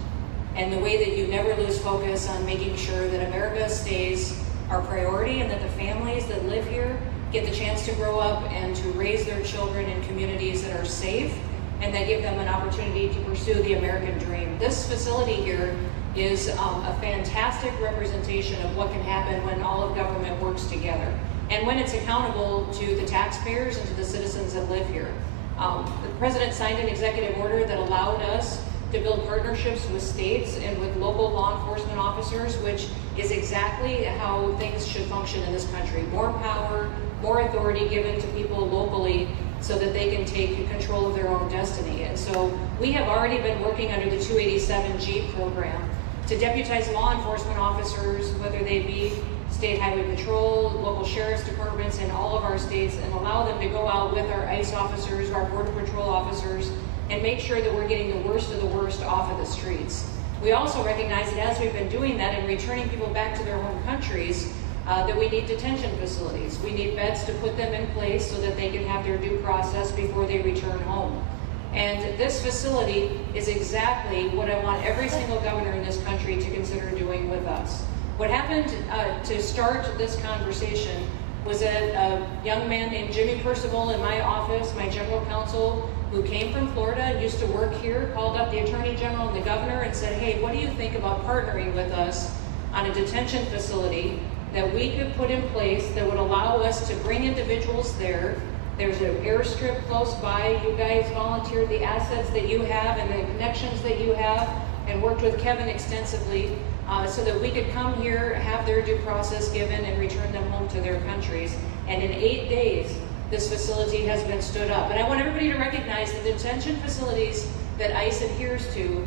and the way that you never lose focus on making sure that America stays our priority and that the families that live here get the chance to grow up and to raise their children in communities that are safe and that give them an opportunity to pursue the American dream. This facility here is a fantastic representation of what can happen when all of government works together, and when it's accountable to the taxpayers and to the citizens that live here. The President signed an executive order that allowed us to build partnerships with states and with local law enforcement officers, which is exactly how things should function in this country. More power, more authority given to people locally so that they can take control of their own destiny. And so we have already been working under the 287G program to deputize law enforcement officers, whether they be State Highway Patrol, local sheriff's departments in all of our states, and allow them to go out with our ICE officers, our Border Patrol officers, and make sure that we're getting the worst of the worst off of the streets. We also recognize that as we've been doing that and returning people back to their home countries, that we need detention facilities. We need beds to put them in place so that they can have their due process before they return home. And this facility is exactly what I want every single governor in this country to consider doing with us. What happened to start this conversation was that a young man named Jimmy Percival in my office, my general counsel, who came from Florida and used to work here, called up the Attorney General and the governor and said, hey, what do you think about partnering with us on a detention facility that we could put in place that would allow us to bring individuals there. There's an airstrip close by. You guys volunteered the assets that you have and the connections that you have and worked with Kevin extensively so that we could come here, have their due process given, and return them home to their countries. And in 8 days, this facility has been stood up. And I want everybody to recognize that the detention facilities that ICE adheres to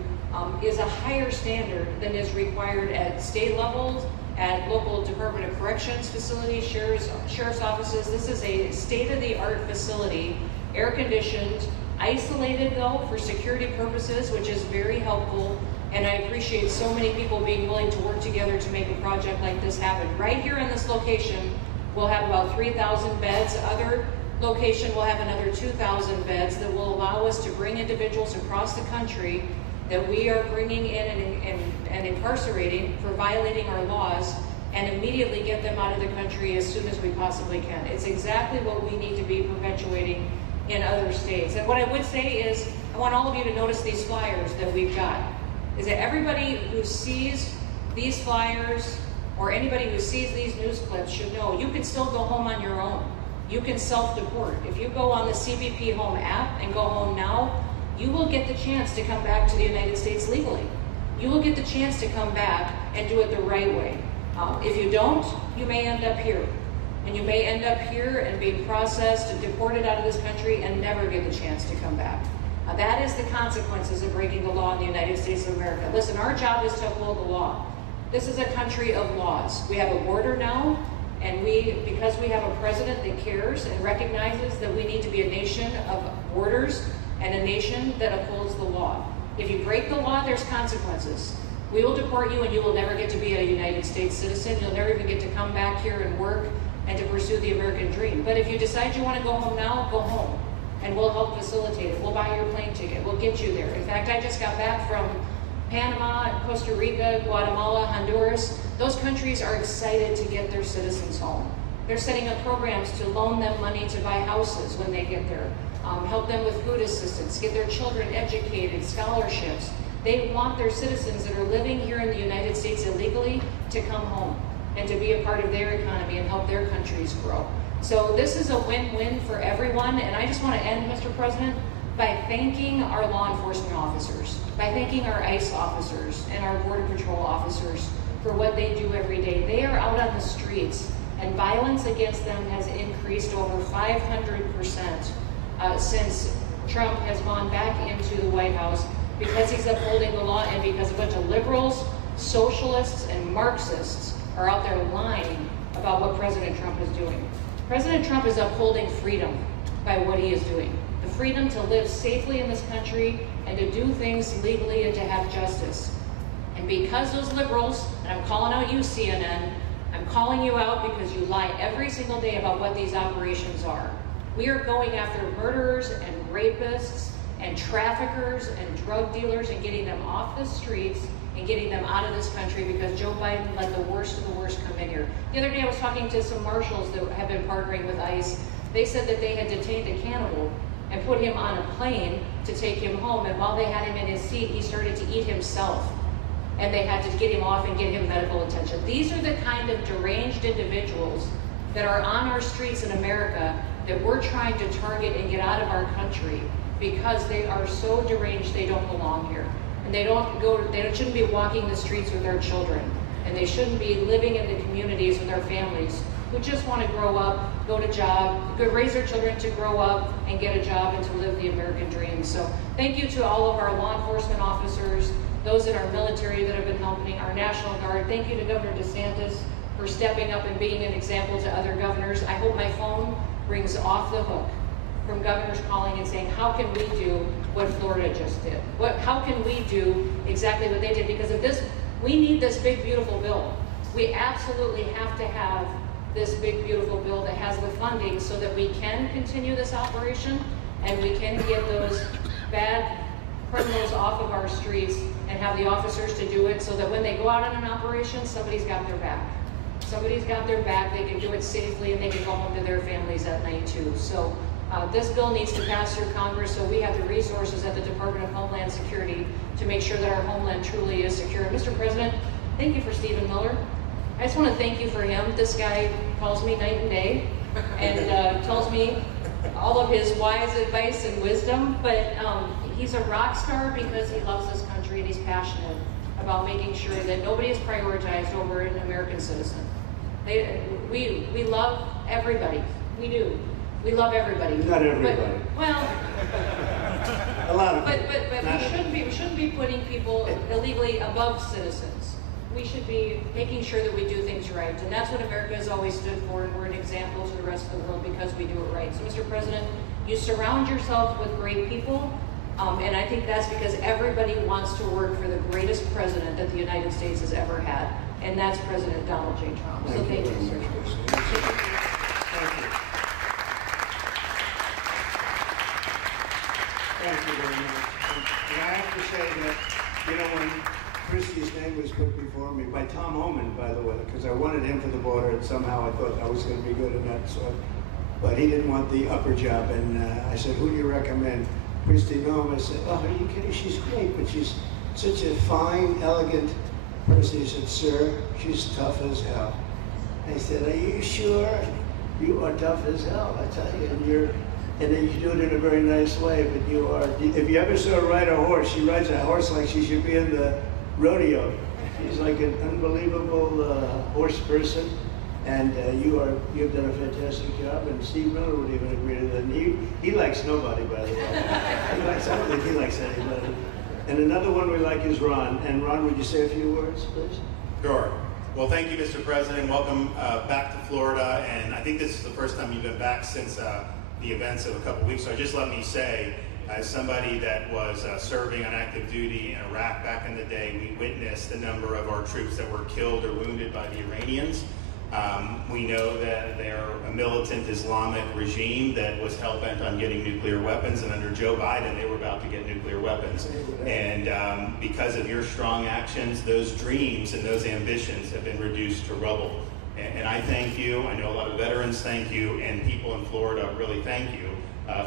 is a higher standard than is required at state levels, at local Department of Corrections facilities, sheriff's offices. This is a state-of-the-art facility, air-conditioned, isolated though for security purposes, which is very helpful. And I appreciate so many people being willing to work together to make a project like this happen. Right here in this location, we'll have about 3,000 beds. Other location will have another 2,000 beds that will allow us to bring individuals across the country that we are bringing in and incarcerating for violating our laws, and immediately get them out of the country as soon as we possibly can. It's exactly what we need to be perpetuating in other states. And what I would say is, I want all of you to notice these flyers that we've got. Is that everybody who sees these flyers or anybody who sees these news clips should know you can still go home on your own. You can self-deport. If you go on the CBP Home app and go home now, you will get the chance to come back to the United States legally. You will get the chance to come back and do it the right way. If you don't, you may end up here. And you may end up here and be processed and deported out of this country and never get the chance to come back. That is the consequences of breaking the law in the United States of America. Listen, our job is to uphold the law. This is a country of laws. We have a border now, and because we have a president that cares and recognizes that we need to be a nation of borders and a nation that upholds the law. If you break the law, there's consequences. We will deport you and you will never get to be a United States citizen. You'll never even get to come back here and work and to pursue the American dream. But if you decide you want to go home now, go home. And we'll help facilitate it. We'll buy your plane ticket. We'll get you there. In fact, I just got back from Panama, Costa Rica, Guatemala, Honduras. Those countries are excited to get their citizens home. They're setting up programs to loan them money to buy houses when they get there, help them with food assistance, get their children educated, scholarships. They want their citizens that are living here in the United States illegally to come home and to be a part of their economy and help their countries grow. So this is a win-win for everyone, and I just want to end, Mr. President, by thanking our law enforcement officers, by thanking our ICE officers and our Border Patrol officers for what they do every day. They are out on the streets, and violence against them has increased over 500% since Trump has gone back into the White House, because he's upholding the law and because a bunch of liberals, socialists, and Marxists are out there lying about what President Trump is doing. President Trump is upholding freedom by what he is doing. The freedom to live safely in this country and to do things legally and to have justice. And because those liberals, and I'm calling out you, CNN, I'm calling you out because you lie every single day about what these operations are. We are going after murderers and rapists and traffickers and drug dealers and getting them off the streets and getting them out of this country because Joe Biden let the worst of the worst come in here. The other day I was talking to some marshals that have been partnering with ICE. They said that they had detained a cannibal and put him on a plane to take him home, and while they had him in his seat, he started to eat himself. And they had to get him off and get him medical attention. These are the kind of deranged individuals that are on our streets in America that we're trying to target and get out of our country because they are so deranged they don't belong here. And they shouldn't be walking the streets with their children. And they shouldn't be living in the communities with their families who just want to grow up, go to job, raise their children to grow up and get a job and to live the American dream. So thank you to all of our law enforcement officers, those in our military that have been helping, our National Guard. Thank you to Governor DeSantis for stepping up and being an example to other governors. I hope my phone rings off the hook from governors calling and saying, how can we do what Florida just did? How can we do exactly what they did? Because of this, we need this big, beautiful bill. We absolutely have to have this big, beautiful bill that has the funding so that we can continue this operation and we can get those bad criminals off of our streets and have the officers to do it so that when they go out on an operation, somebody's got their back. Somebody's got their back, they can do it safely, and they can go home to their families at night too. So this bill needs to pass through Congress so we have the resources at the Department of Homeland Security to make sure that our homeland truly is secure. Mr. President, thank you for Stephen Miller. I just want to thank you for him. This guy calls me night and day and tells me all of his wise advice and wisdom, but he's a rock star because he loves this country and he's passionate about making sure that nobody is prioritized over an American citizen. We love everybody. We do. We love everybody. Not everybody. But, well, A lot of but people. we shouldn't be putting people illegally above citizens. We should be making sure that we do things right, and that's what America has always stood for, and we're an example to the rest of the world because we do it right. So, Mr. President, you surround yourself with great people, and I think that's because everybody wants to work for the greatest president that the United States has ever had, and that's President Donald J. Trump. So thank you, sir. Thank you very much. And I have to say that, you know, when Christie's name was put before me, by Tom Homan, by the way, because I wanted him for the border, and somehow I thought I was going to be good in that sort. But he didn't want the upper job, and I said, who do you recommend? Christie Noem. I said, oh, are you kidding? She's great, but she's such a fine, elegant person. He said, sir, she's tough as hell. I said, are you sure? You are tough as hell, I tell you, and then you do it in a very nice way, but you are, if you ever saw her ride a horse, she rides a horse like she should be in the rodeo. She's like an unbelievable horse person, and you've done a fantastic job, and Steve Miller would even agree to that. And he likes nobody, by the way. I don't think he likes anybody. And another one we like is Ron. And Ron, would you say a few words, please? Sure. Well, thank you, Mr. President. Welcome back to Florida, and I think this is the first time you've been back since the events of a couple weeks. So just let me say, as somebody that was serving on active duty in Iraq back in the day, we witnessed the number of our troops that were killed or wounded by the Iranians. We know that they're a militant Islamic regime that was hell-bent on getting nuclear weapons, and under Joe Biden, they were about to get nuclear weapons. And because of your strong actions, those dreams and those ambitions have been reduced to rubble. And I thank you. I know a lot of veterans thank you, and people in Florida really thank you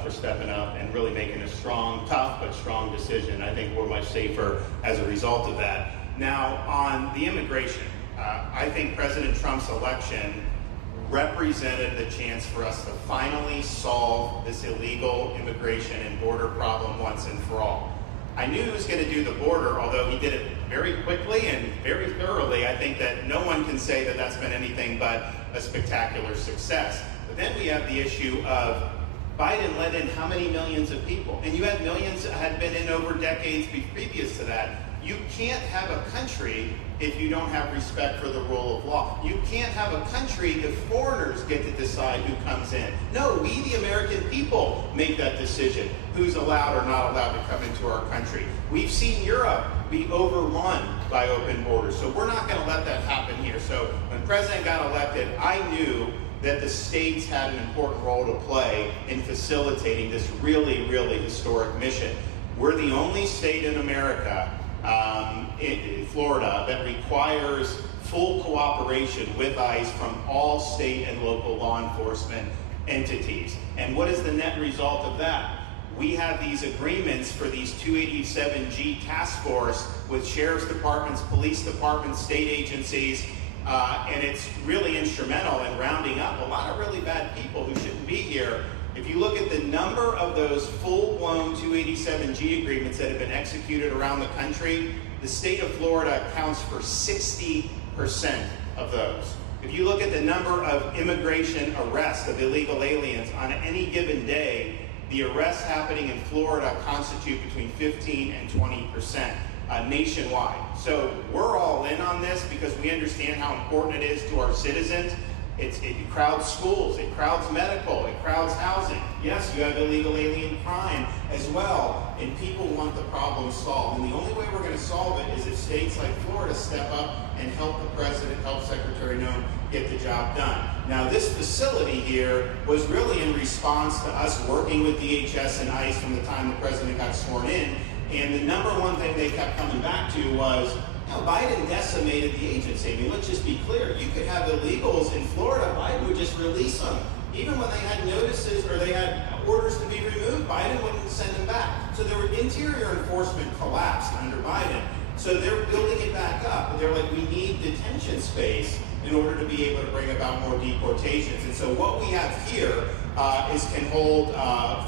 for stepping up and really making a strong, tough, but strong decision. I think we're much safer as a result of that. Now, on the immigration, I think President Trump's election represented the chance for us to finally solve this illegal immigration and border problem once and for all. I knew he was going to do the border, although he did it very quickly and very thoroughly. I think that no one can say that that's been anything but a spectacular success. But then we have the issue of Biden let in how many millions of people? And you had millions that had been in over decades previous to that. You can't have a country if you don't have respect for the rule of law. You can't have a country if foreigners get to decide who comes in. No, we the American people make that decision, who's allowed or not allowed to come into our country. We've seen Europe be overrun by open borders, so we're not going to let that happen here. So when the president got elected, I knew that the states had an important role to play in facilitating this really, really historic mission. We're the only state in America, in Florida, that requires full cooperation with ICE from all state and local law enforcement entities. And what is the net result of that? We have these agreements for these 287G task force with sheriff's departments, police departments, state agencies, and it's really instrumental in rounding up a lot of really bad people who shouldn't be here. If you look at the number of those full-blown 287G agreements that have been executed around the country, the state of Florida accounts for 60% of those. If you look at the number of immigration arrests of illegal aliens on any given day, the arrests happening in Florida constitute between 15 and 20% nationwide. So we're all in on this because we understand how important it is to our citizens. It crowds schools, it crowds medical, it crowds housing. Yes, you have illegal alien crime as well, and people want the problem solved. And the only way we're going to solve it is if states like Florida step up and help the president, help Secretary Noem get the job done. Now, this facility here was really in response to us working with DHS and ICE from the time the president got sworn in. And the number one thing they kept coming back to was, Biden decimated the agency. I mean, let's just be clear. You could have illegals in Florida. Biden would just release them. Even when they had notices or they had orders to be removed, Biden wouldn't send them back. So their interior enforcement collapsed under Biden. So they're building it back up. They're like, we need detention space. in order to be able to bring about more deportations. And so what we have here can hold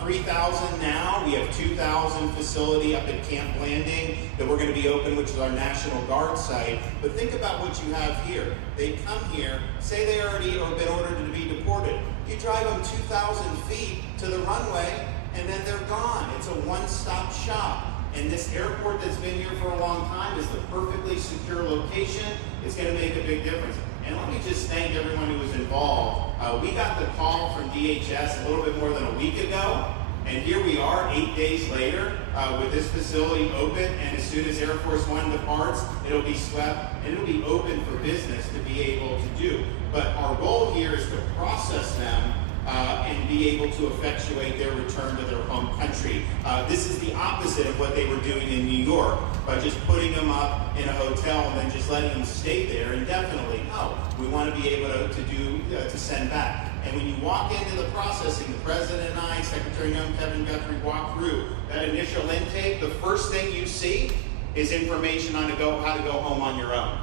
3,000 now. We have 2,000 facility up at Camp Landing that we're going to be open, which is our National Guard site. But think about what you have here. They come here, say they already or been ordered to be deported. You drive them 2,000 feet to the runway, and then they're gone. It's a one-stop shop. And this airport that's been here for a long time is the perfectly secure location. It's going to make a big difference. And let me just thank everyone who was involved. We got the call from DHS a little bit more than a week ago, and here we are 8 days later with this facility open, and as soon as Air Force One departs, it'll be swept, and it'll be open for business to be able to do. But our goal here is to process them and be able to effectuate their return to their home country. This is the opposite of what they were doing in New York by just putting them up in a hotel and then just letting them stay there indefinitely. No, we want to be able to send back. And when you walk into the processing, the President and I, Secretary Noem, Kevin Guthrie, walk through that initial intake, the first thing you see is information on how to go home on your own.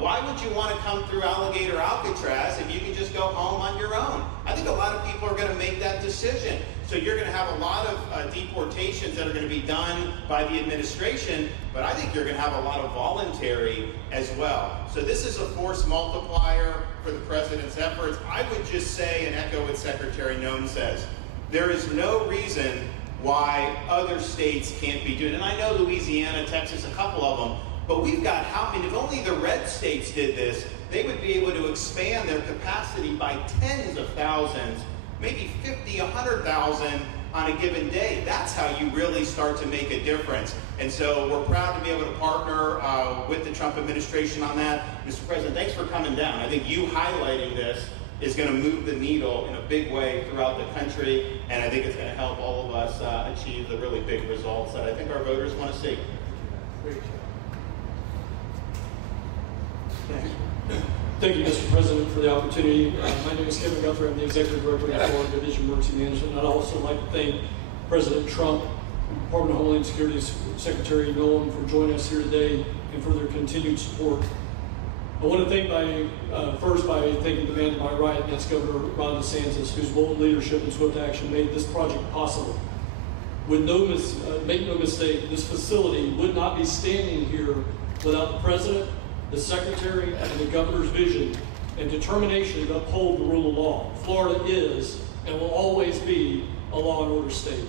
Why would you want to come through Alligator Alcatraz if you can just go home on your own? I think a lot of people are going to make that decision. So you're going to have a lot of deportations that are going to be done by the administration, but I think you're going to have a lot of voluntary as well. So this is a force multiplier for the President's efforts. I would just say, and echo what Secretary Noem says, there is no reason why other states can't be doing it. And I know Louisiana, Texas, a couple of them, but we've got how many? If only the red states did this, they would be able to expand their capacity by tens of thousands, maybe 50, 100,000 on a given day. That's how you really start to make a difference. And so we're proud to be able to partner with the Trump administration on that. Mr. President, thanks for coming down. I think you highlighting this is going to move the needle in a big way throughout the country, and I think it's going to help all of us achieve the really big results that I think our voters want to see. Thank you, Mr. President, for the opportunity. My name is Kevin Guthrie. I'm the Executive Director of the Florida Division of Emergency Management. I'd also like to thank President Trump, Department of Homeland Security's Secretary Noem for joining us here today and for their continued support. I want to thank first by thanking the man to my right, and that's Governor Ron DeSantis, whose bold leadership and swift action made this project possible. Make no mistake, this facility would not be standing here without the President, the Secretary, and the Governor's vision and determination to uphold the rule of law. Florida is and will always be a law and order state.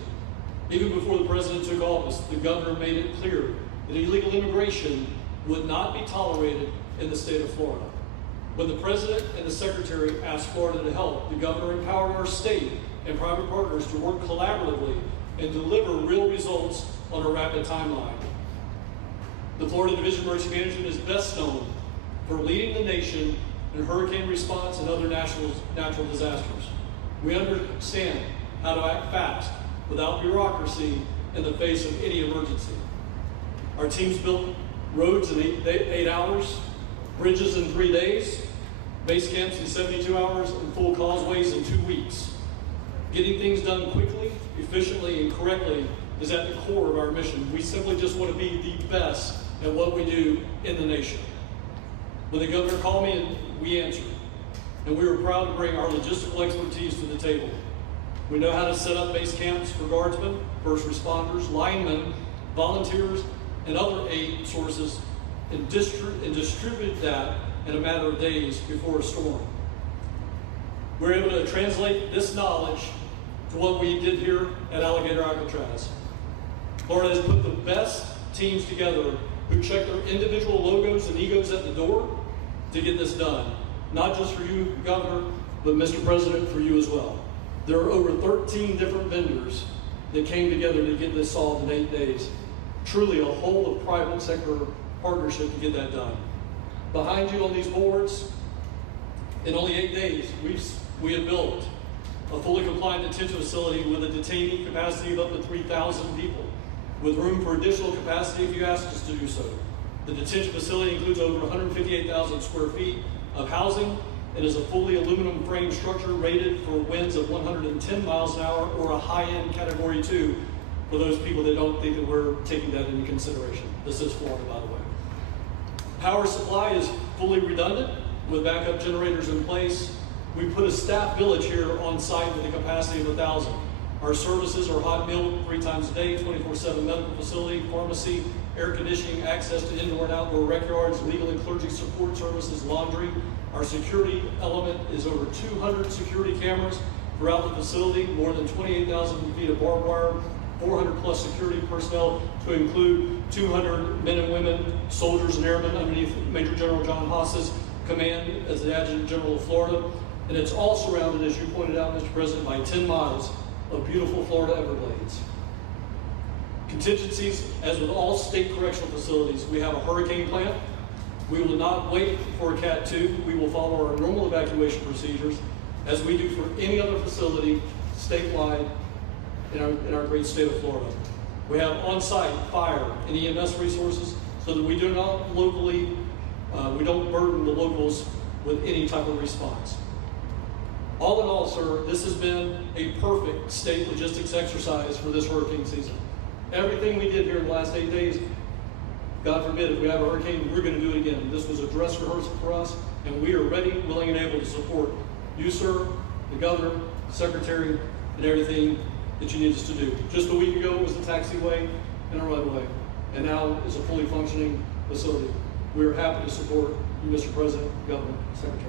Even before the President took office, the Governor made it clear that illegal immigration would not be tolerated in the state of Florida. When the President and the Secretary asked Florida to help, the Governor empowered our state and private partners to work collaboratively and deliver real results on a rapid timeline. The Florida Division of Emergency Management is best known for leading the nation in hurricane response and other natural disasters. We understand how to act fast without bureaucracy in the face of any emergency. Our teams built roads in 8 hours, bridges in 3 days, base camps in 72 hours, and full causeways in 2 weeks. Getting things done quickly, efficiently, and correctly is at the core of our mission. We simply just want to be the best at what we do in the nation. When the Governor called me, we answered. And we were proud to bring our logistical expertise to the table. We know how to set up base camps for guardsmen, first responders, linemen, volunteers, and other aid sources, and distribute that in a matter of days before a storm. We're able to translate this knowledge to what we did here at Alligator Alcatraz. Florida has put the best teams together who check their individual logos and egos at the door to get this done. Not just for you, Governor, but Mr. President, for you as well. There are over 13 different vendors that came together to get this solved in 8 days. Truly a whole of private sector partnership to get that done. Behind you on these boards, in only 8 days, we have built a fully compliant detention facility with a detainee capacity of up to 3,000 people, with room for additional capacity if you ask us to do so. The detention facility includes over 158,000 square feet of housing and is a fully aluminum frame structure rated for winds of 110 miles an hour or a high-end Category 2 for those people that don't think that we're taking that into consideration. This is Florida, by the way. Power supply is fully redundant with backup generators in place. We put a staff village here on site with a capacity of 1,000. Our services are hot meal 3 times a day, 24/7 medical facility, pharmacy, air conditioning, access to indoor and outdoor rec yards, legal and clergy support services, laundry. Our security element is over 200 security cameras throughout the facility, more than 28,000 feet of barbed wire, 400 plus security personnel to include 200 men and women, soldiers and airmen underneath Major General John Haas's command as the Adjutant General of Florida. And it's all surrounded, as you pointed out, Mr. President, by 10 miles of beautiful Florida Everglades. Contingencies, as with all state correctional facilities, we have a hurricane plan. We will not wait for a Cat 2. We will follow our normal evacuation procedures as we do for any other facility statewide in our great state of Florida. We have on-site fire and EMS resources so that we do not locally, we don't burden the locals with any type of response. All in all, sir, this has been a perfect state logistics exercise for this hurricane season. Everything we did here in the last 8 days, God forbid, if we have a hurricane, we're going to do it again. This was a dress rehearsal for us, and we are ready, willing, and able to support you, sir, the governor, the secretary, and everything that you need us to do. Just a week ago, it was the taxiway and a runway, and now it's a fully functioning facility. We are happy to support you, Mr. President, Governor, Secretary.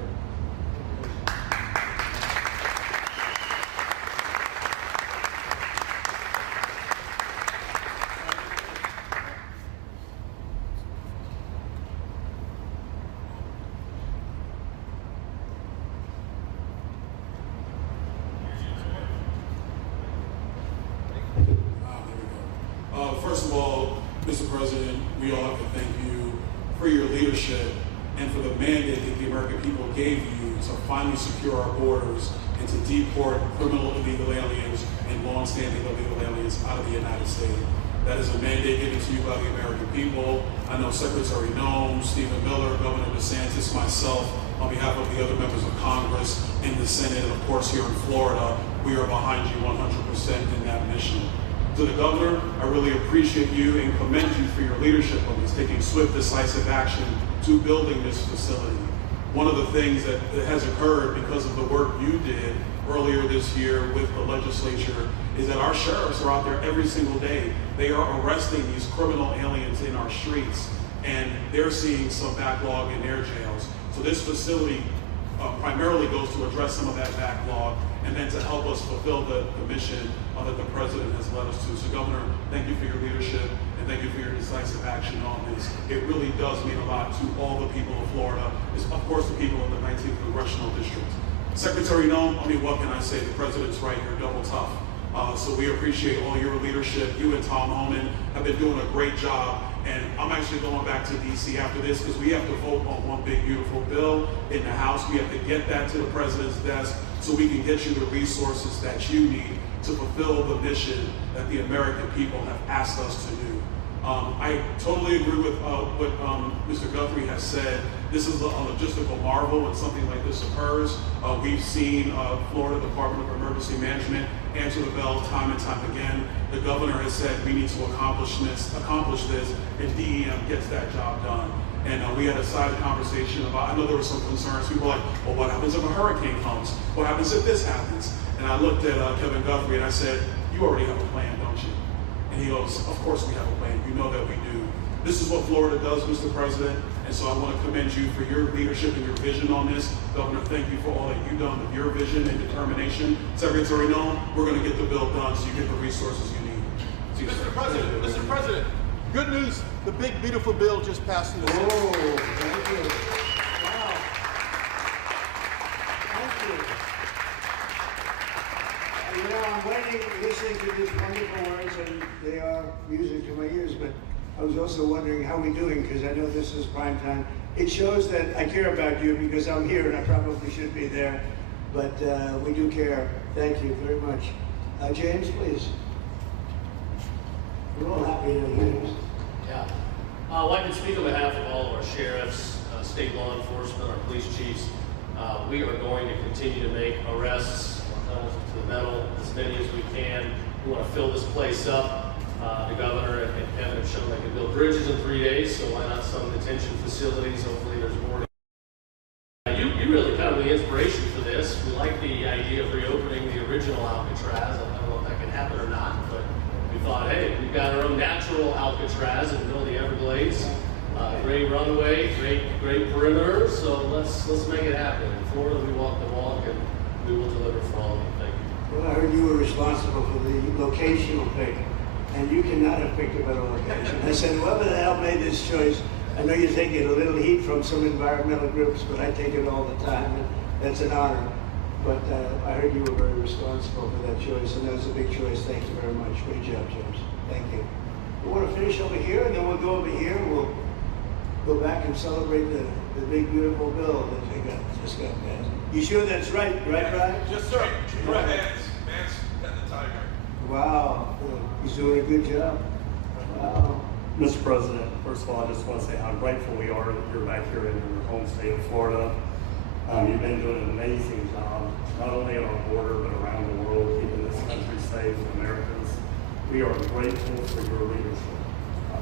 First of all, Mr. President, we all have to thank you for your leadership and for the mandate that the American people gave you to finally secure our borders and to deport criminal illegal aliens and long-standing illegal aliens out of the United States. That is a mandate given to you by the American people. I know Secretary Noem, Stephen Miller, Governor DeSantis, myself, on behalf of the other members of Congress in the Senate, and of course here in Florida, we are behind you 100% in that mission. To the Governor, I really appreciate you and commend you for your leadership on this, taking swift, decisive action to building this facility. One of the things that has occurred because of the work you did earlier this year with the legislature is that our sheriffs are out there every single day. They are arresting these criminal aliens in our streets, and they're seeing some backlog in their jails. So this facility primarily goes to address some of that backlog and then to help us fulfill the mission that the President has led us to. So Governor, thank you for your leadership and thank you for your decisive action on this. It really does mean a lot to all the people of Florida, of course the people in the 19th Congressional District. Secretary Noem, I mean, what can I say? The President's right, you're double tough. So we appreciate all your leadership. You and Tom Homan have been doing a great job. And I'm actually going back to DC after this because we have to vote on one big beautiful bill in the House. We have to get that to the President's desk so we can get you the resources that you need to fulfill the mission that the American people have asked us to do. I totally agree with what Mr. Guthrie has said. This is a logistical marvel when something like this occurs. We've seen Florida Department of Emergency Management answer the bell time and time again. The governor has said we need to accomplish this, and DEM gets that job done. And we had a side conversation about, I know there were some concerns. People were like, well, what happens if a hurricane comes? What happens if this happens? And I looked at Kevin Guthrie and I said, you already have a plan, don't you? And he goes, of course we have a plan. You know that we do. This is what Florida does, Mr. President. And so I want to commend you for your leadership and your vision on this. Governor, thank you for all that you've done with your vision and determination. Secretary Noem, we're going to get the bill done so you get the resources you need. Mr. President, good news. The big, beautiful bill just passed in the Senate. Oh, thank you. Wow. Thank you. You know, I'm waiting, listening to these wonderful words, and they are music to my ears, but I was also wondering how we're doing, because I know this is prime time. It shows that I care about you because I'm here and I probably should be there, but we do care. Thank you very much. James, please. We're all happy to hear this. Yeah. I'd like to speak on behalf of all of our sheriffs, state law enforcement, our police chiefs. We are going to continue to make arrests, to the metal, as many as we can. We want to fill this place up. The governor and Kevin have shown they can build bridges in 3 days, so why not some detention facilities? Hopefully there's more. inspiration for this. We like the idea of reopening the original Alcatraz. I don't know if that can happen or not, but we thought, hey, we've got our own natural Alcatraz in the middle of the Everglades. Great runway, great perimeter, so let's make it happen. In Florida, we walk the walk, and we will deliver for all of you. Thank you. Well, I heard you were responsible for the locational pick, and you cannot have picked a better location. I said, whoever the hell made this choice, I know you're taking a little heat from some environmental groups, but I take it all the time, and that's an honor. But I heard you were very responsible for that choice, and that was a big choice. Thank you very much. Great job, James. Thank you. We want to finish over here, and then we'll go over here, and we'll go back and celebrate the big, beautiful bill that they just got passed. You sure that's right, Brian? Yes, sir. Right. Vance and the Tiger. Wow. He's doing a good job. Wow. Mr. President, first of all, I just want to say how grateful we are that you're back here in your home state of Florida. You've been doing an amazing job, not only at our border, but around the world, keeping this country safe for Americans. We are grateful for your leadership.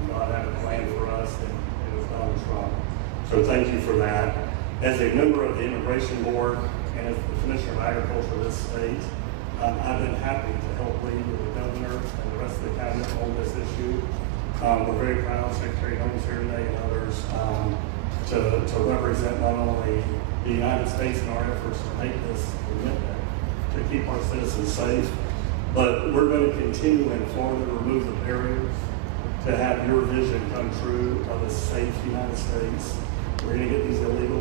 God had a plan for us, and it was Donald Trump. So thank you for that. As a member of the Immigration Board and as the Commissioner of Agriculture of this state, I've been happy to help lead with the governor and the rest of the cabinet on this issue. We're very proud, Secretary Holmes here today and others, to represent not only the United States in our efforts to make this commitment to keep our citizens safe, but we're going to continue in Florida to remove the barriers to have your vision come true of a safe United States. We're going to get these illegal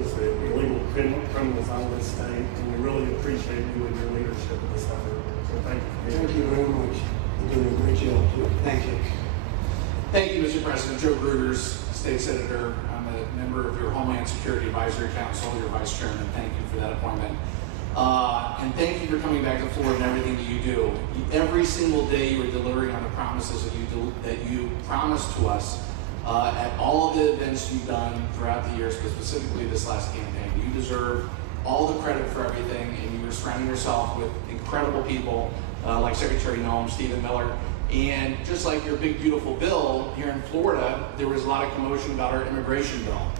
criminals out of this state, and we really appreciate you and your leadership in this effort. So thank you. Thank you very much. You're doing a great job, too. Thank you. Thank you, Mr. President. Joe Grugers, State Senator. I'm a member of your Homeland Security Advisory Council, your Vice Chairman. Thank you for that appointment. And thank you for coming back to Florida and everything that you do. Every single day you are delivering on the promises that you promised to us at all of the events you've done throughout the years, but specifically this last campaign. You deserve all the credit for everything, and you are surrounding yourself with incredible people like Secretary Noem, Stephen Miller, and just like your big, beautiful bill here in Florida, there was a lot of commotion about our immigration bill.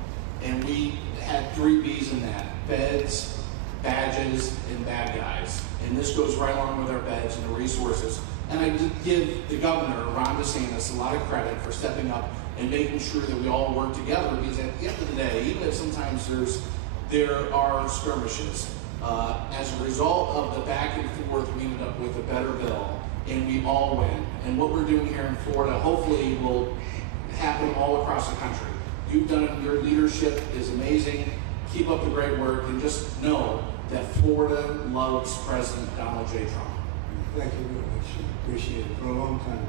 And we had 3 B's in that: beds, badges, and bad guys. And this goes right along with our beds and the resources. And I give the governor, Ron DeSantis, a lot of credit for stepping up and making sure that we all work together, because at the end of the day, even if sometimes there are skirmishes, as a result of the back and forth, we ended up with a better bill, and we all win. And what we're doing here in Florida hopefully will happen all across the country. You've done it, your leadership is amazing. Keep up the great work, and just know that Florida loves President Donald J. Trump. Thank you very much. Appreciate it for a long time.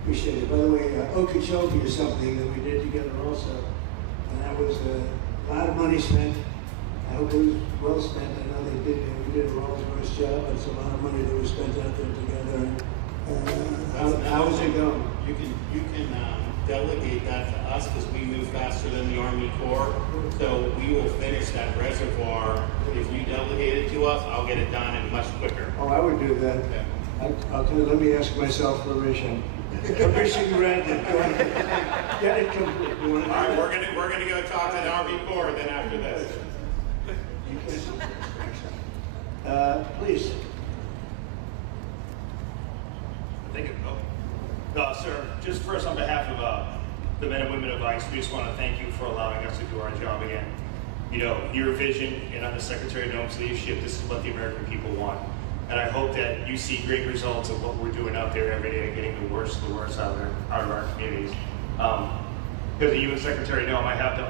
Appreciate it. By the way, Okeechobee is something that we did together also, and that was a lot of money spent. I hope it was well spent. I know we did a Rolls-Royce job. It's a lot of money that was spent out there together. How's it going? You can delegate that to us because we move faster than the Army Corps. So we will finish that reservoir. If you delegate it to us, I'll get it done and much quicker. Oh, I would do that. I'll tell you, let me ask myself permission. Permission granted. Get it complete. All right, we're gonna go talk to the Army Corps then after this. Please. Thank you. Sir, just first on behalf of the men and women of ICE, we just want to thank you for allowing us to do our job again. You know, your vision and under Secretary Noem's leadership, this is what the American people want. And I hope that you see great results of what we're doing out there every day, getting the worst out of our communities. Because of you and Secretary Noem, I have the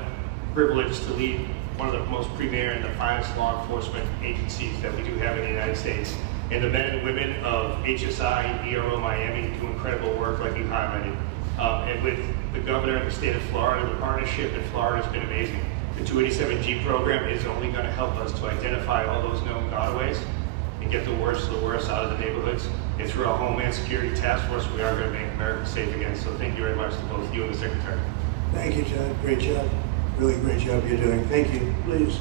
privilege to lead one of the most premier and the finest law enforcement agencies that we do have in the United States. And the men and women of HSI and ERO Miami do incredible work like you highlighted. And with the governor of the state of Florida, the partnership in Florida has been amazing. The 287G program is only going to help us to identify all those known gotaways and get the worst out of the neighborhoods. And through our Homeland Security Task Force, we are going to make America safe again. So thank you very much to both you and the Secretary. Thank you, John. Great job. Really great job you're doing. Thank you. Please.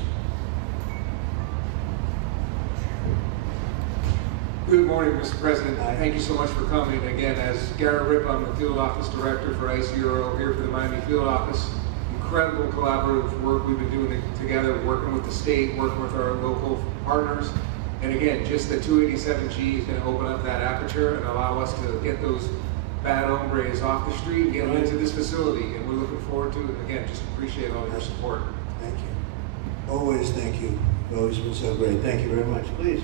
Good morning, Mr. President. Thank you so much for coming. Again, as Garrett Ripp, I'm the Field Office Director for ICERO here for the Miami Field Office. incredible collaborative work we've been doing together, working with the state, working with our local partners. And again, just the 287G is going to open up that aperture and allow us to get those bad hombres off the street and get them into this facility. And we're looking forward to it. And again, just appreciate all your support. Thank you. Always thank you. You've always been so great. Thank you very much. Please.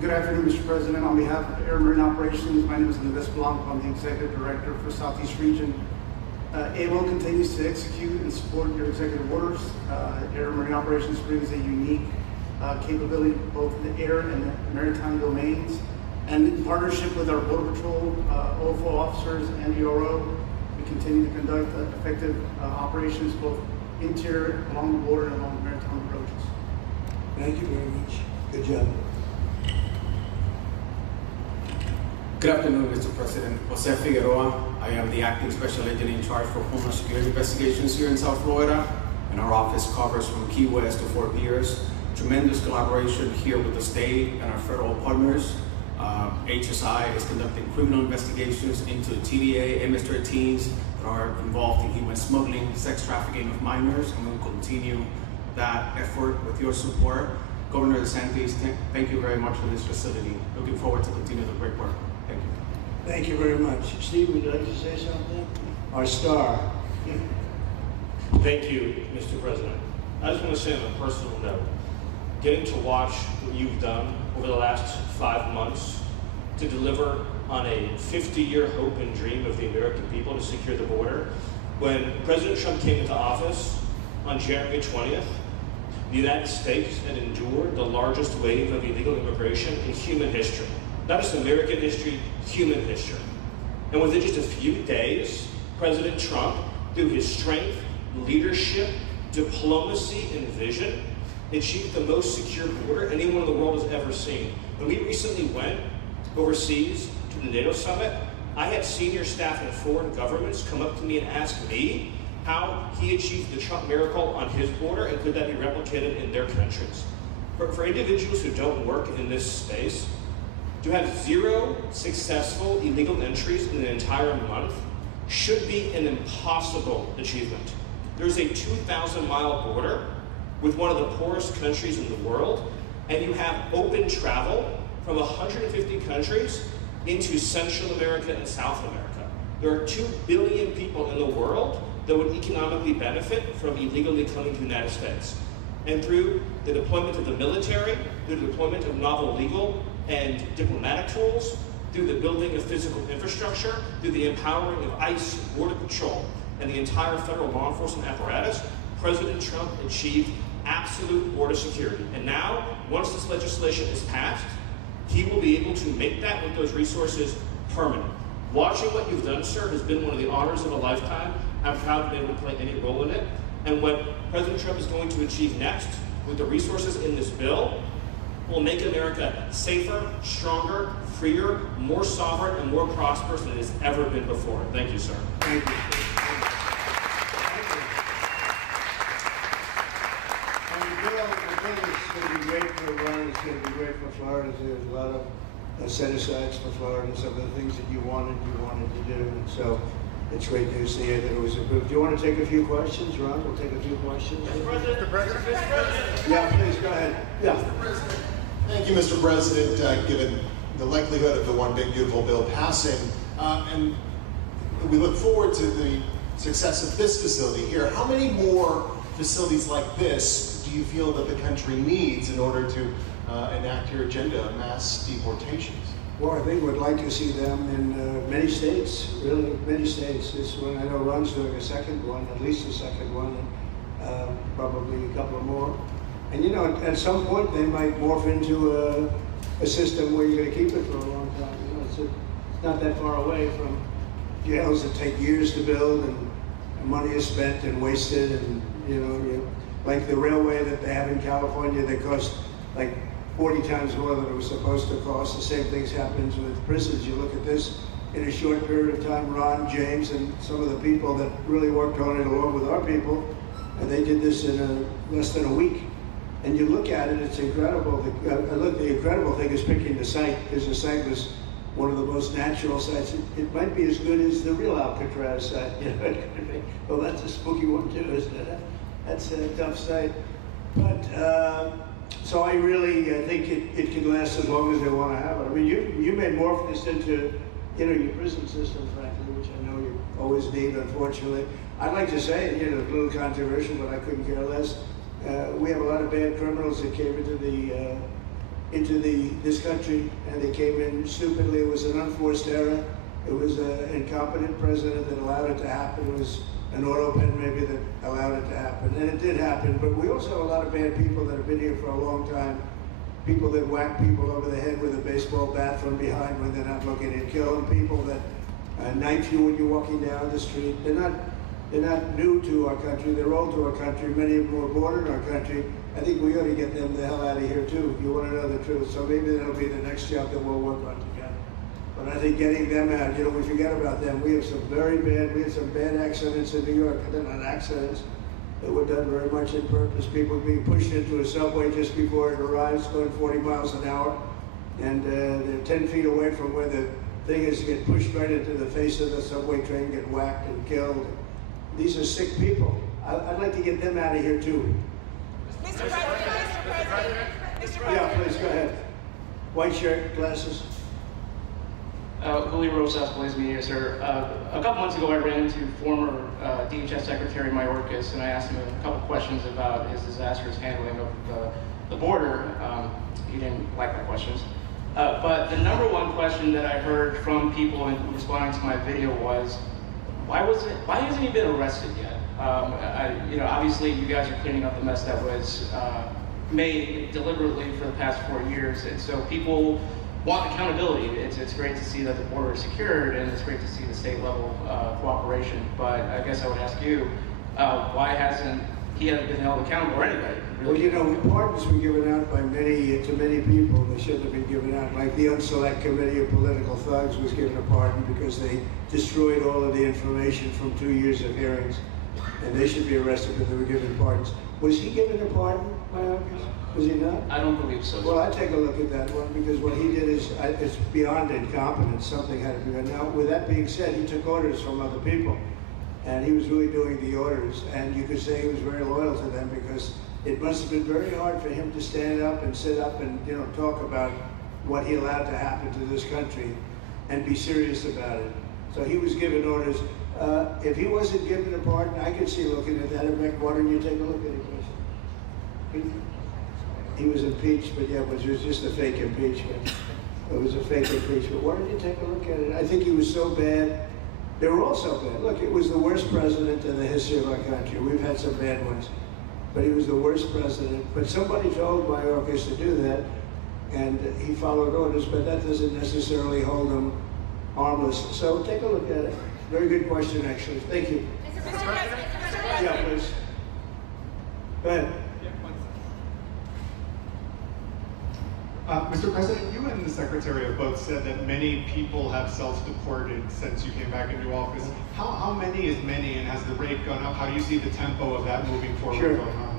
Good afternoon, Mr. President. On behalf of Air Marine Operations, my name is Neves Blanco. I'm the Executive Director for Southeast Region. AMO continues to execute and support your executive orders. Air Marine Operations brings a unique capability both in the air and the maritime domains. And in partnership with our Border Patrol, OFO officers, and the RO, we continue to conduct effective operations both interior, along the border, and along the maritime approaches. Thank you very much. Good job. Good afternoon, Mr. President. Jose Figueroa. I am the Acting Special Agent in charge for Homeland Security Investigations here in South Florida, and our office covers from Key West to Fort Pierce. Tremendous collaboration here with the state and our federal partners. HSI is conducting criminal investigations into TDA, MS-13s that are involved in human smuggling, sex trafficking of minors, and we'll continue that effort with your support. Governor DeSantis, thank you very much for this facility. Looking forward to continue the great work. Thank you. Thank you very much. Steve, would you like to say something? Our star. Thank you, Mr. President. I just want to say on a personal note, getting to watch what you've done over the last 5 months to deliver on a 50-year hope and dream of the American people to secure the border. When President Trump came into office on January 20th, the United States had endured the largest wave of illegal immigration in human history. Not just American history, human history. And within just a few days, President Trump, through his strength, leadership, diplomacy, and vision, achieved the most secure border anyone in the world has ever seen. When we recently went overseas to the NATO summit, I had senior staff in foreign governments come up to me and ask me how he achieved the Trump miracle on his border and could that be replicated in their countries. For individuals who don't work in this space, to have 0 successful illegal entries in an entire month should be an impossible achievement. There's a 2,000-mile border with one of the poorest countries in the world, and you have open travel from 150 countries into Central America and South America. There are 2 billion people in the world that would economically benefit from illegally coming to the United States. And through the deployment of the military, through the deployment of novel legal and diplomatic tools, through the building of physical infrastructure, through the empowering of ICE, Border Patrol, and the entire federal law enforcement apparatus, President Trump achieved absolute border security. And now, once this legislation is passed, he will be able to make that with those resources permanent. Watching what you've done, sir, has been one of the honors of a lifetime. I'm proud to be able to play any role in it. And what President Trump is going to achieve next with the resources in this bill will make America safer, stronger, freer, more sovereign, and more prosperous than it has ever been before. Thank you, sir. Thank you. It's going to be great for Ron, it's going to be great for Florida. There's a lot of set-asides for Florida, some of the things that you wanted to do. And so it's great to see that it was approved. Do you want to take a few questions, Ron? We'll take a few questions. Mr. President. Yeah, please, go ahead. Yeah. Mr. President. Thank you, Mr. President, given the likelihood of the One Big Beautiful Bill passing. And we look forward to the success of this facility here. How many more facilities like this do you feel that the country needs in order to enact your agenda of mass deportations? Well, I think we'd like to see them in many states, really many states. This one, I know Ron's doing a second one, at least a second one, and probably a couple more. And you know, at some point they might morph into a system where you're going to keep it for a long time. You know, it's not that far away from jails that take years to build and money is spent and wasted, and you know, like the railway that they have in California that costs like 40 times more than it was supposed to cost. The same things happens with prisons. You look at this in a short period of time, Ron, James, and some of the people that really worked on it along with our people, and they did this in less than a week. And you look at it, it's incredible. The incredible thing is picking the site, because the site was one of the most natural sites. It might be as good as the real Alcatraz site. You know, it could be. Well, that's a spooky one too, isn't it? That's a tough site. But so I really think it can last as long as they want to have it. I mean, you may morph this into, you know, your prison system, frankly, which I know you always need, unfortunately. I'd like to say, you know, a little controversial, but I couldn't care less. We have a lot of bad criminals that came into this country, and they came in stupidly. It was an unforced error. It was an incompetent president that allowed it to happen. It was an auto pen maybe that allowed it to happen, and it did happen. But we also have a lot of bad people that have been here for a long time. People that whack people over the head with a baseball bat from behind when they're not looking, and kill them. People that knife you when you're walking down the street. They're not new to our country. They're old to our country. Many of them were born in our country. I think we ought to get them the hell out of here too, if you want to know the truth. So maybe that'll be the next job that we'll work on together. But I think getting them out, you know, we forget about them. We had some bad accidents in New York. They're not accidents. They were done very much in purpose. People being pushed into a subway just before it arrives, going 40 miles an hour. And they're 10 feet away from where the thing is, get pushed right into the face of the subway train, get whacked and killed. These are sick people. I'd like to get them out of here too. Mr. President. Yeah, please, go ahead. White shirt, glasses. Julio Rosas, Blaze Media, sir. A couple months ago, I ran into former DHS Secretary Mayorkas, and I asked him a couple questions about his disastrous handling of the border. He didn't like my questions. But the number one question that I heard from people in responding to my video was, why hasn't he been arrested yet? You know, obviously you guys are cleaning up the mess that was made deliberately for the past 4 years, and so people want accountability. It's great to see that the border is secured, and it's great to see the state level cooperation. But I guess I would ask you, why hasn't he been held accountable or anybody? Well, you know, pardons were given out by to many people. They shouldn't have been given out. Like the Unselect Committee of Political Thugs was given a pardon because they destroyed all of the information from 2 years of hearings. And they should be arrested because they were given pardons. Was he given a pardon, Mayorkas? Was he not? I don't believe so. Well, I'd take a look at that one because what he did is it's beyond incompetence. Something had to be done. Now, with that being said, he took orders from other people. And he was really doing the orders. And you could say he was very loyal to them because it must have been very hard for him to stand up and sit up and, you know, talk about what he allowed to happen to this country and be serious about it. So he was given orders. If he wasn't given a pardon, I could see looking at that. Why don't you take a look at it, Chris? He was impeached, but yeah, but it was just a fake impeachment. It was a fake impeachment. Why don't you take a look at it? I think he was so bad. They were all so bad. Look, it was the worst president in the history of our country. We've had some bad ones, but he was the worst president. But somebody told Mayorkas to do that, and he followed orders, but that doesn't necessarily hold him harmless. So take a look at it. Very good question, actually. Thank you. Yeah, please. Go ahead. Mr. President, you and the Secretary have both said that many people have self-deported since you came back into office. How many is many, and has the rate gone up? How do you see the tempo of that moving forward going on?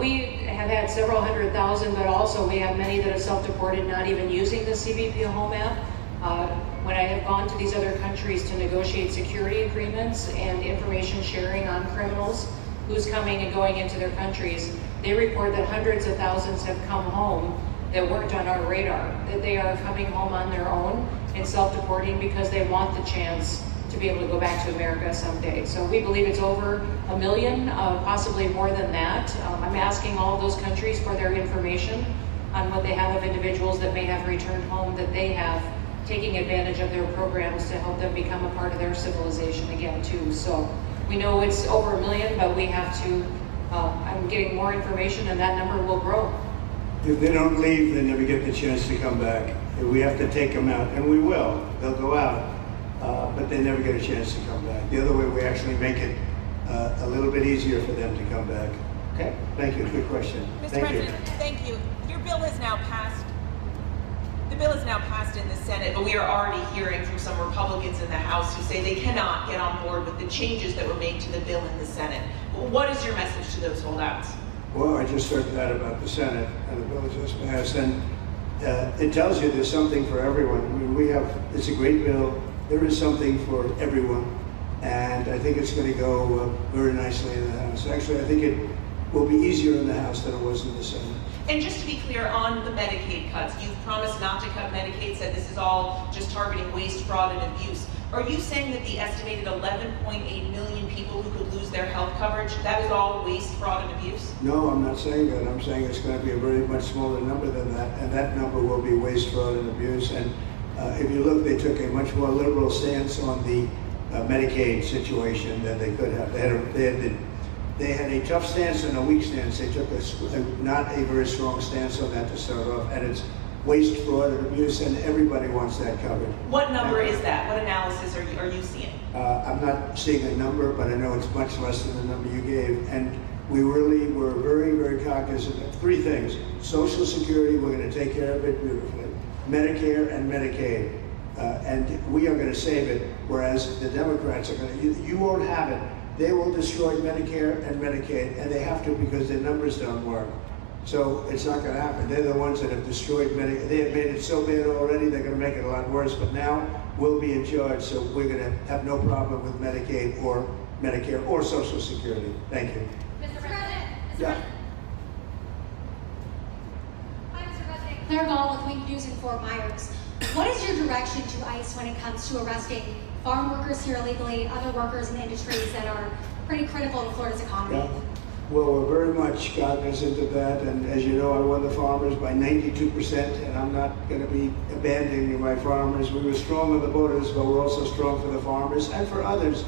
We have had several 100,000, but also we have many that have self-deported, not even using the CBP home app. When I have gone to these other countries to negotiate security agreements and information sharing on criminals, who's coming and going into their countries, they report that hundreds of thousands have come home that weren't on our radar, that they are coming home on their own and self-deporting because they want the chance to be able to go back to America someday. So we believe it's over 1 million, possibly more than that. I'm asking all of those countries for their information on what they have of individuals that may have returned home, that they have taking advantage of their programs to help them become a part of their civilization again too. So we know it's over 1 million, but we have to, I'm getting more information and that number will grow. If they don't leave, they never get the chance to come back. We have to take them out, and we will. They'll go out, but they never get a chance to come back. The other way, we actually make it a little bit easier for them to come back. Okay, thank you, good question. Mr. President, thank you. Your bill has now passed. The bill is now passed in the Senate, but we are already hearing from some Republicans in the House who say they cannot get on board with the changes that were made to the bill in the Senate. What is your message to those holdouts? Well, I just heard that about the Senate and the bill just passed, and it tells you there's something for everyone. I mean, it's a great bill. There is something for everyone, and I think it's going to go very nicely in the House. Actually, I think it will be easier in the House than it was in the Senate. And just to be clear, on the Medicaid cuts, you've promised not to cut Medicaid, said this is all just targeting waste, fraud, and abuse. Are you saying that the estimated 11.8 million people who could lose their health coverage, that is all waste, fraud, and abuse? No, I'm not saying that. I'm saying it's going to be a very much smaller number than that, and that number will be waste, fraud, and abuse. And if you look, they took a much more liberal stance on the Medicaid situation than they could have. They had a tough stance and a weak stance. They took not a very strong stance on that to start off, and it's waste, fraud, and abuse, and everybody wants that covered. What number is that? What analysis are you seeing? I'm not seeing a number, but I know it's much less than the number you gave. And we really were very, very cognizant of three things. Social Security, we're going to take care of it beautifully. Medicare and Medicaid. And we are going to save it, whereas the Democrats are going to, you won't have it. They will destroy Medicare and Medicaid, and they have to because their numbers don't work. So it's not going to happen. They're the ones that have destroyed Medicare. They have made it so bad already, they're going to make it a lot worse. But now we'll be in charge, so we're going to have no problem with Medicaid or Medicare or Social Security. Thank you. Mr. President. Yeah. Hi, Mr. President. Claire Gall with Wink News in Fort Myers. What is your direction to ICE when it comes to arresting farm workers here illegally, other workers in industries that are pretty critical to Florida's economy? Yeah. Well, we're very much cognizant of that, and as you know, I won the farmers by 92%, and I'm not going to be abandoning my farmers. We were strong on the borders, but we're also strong for the farmers and for others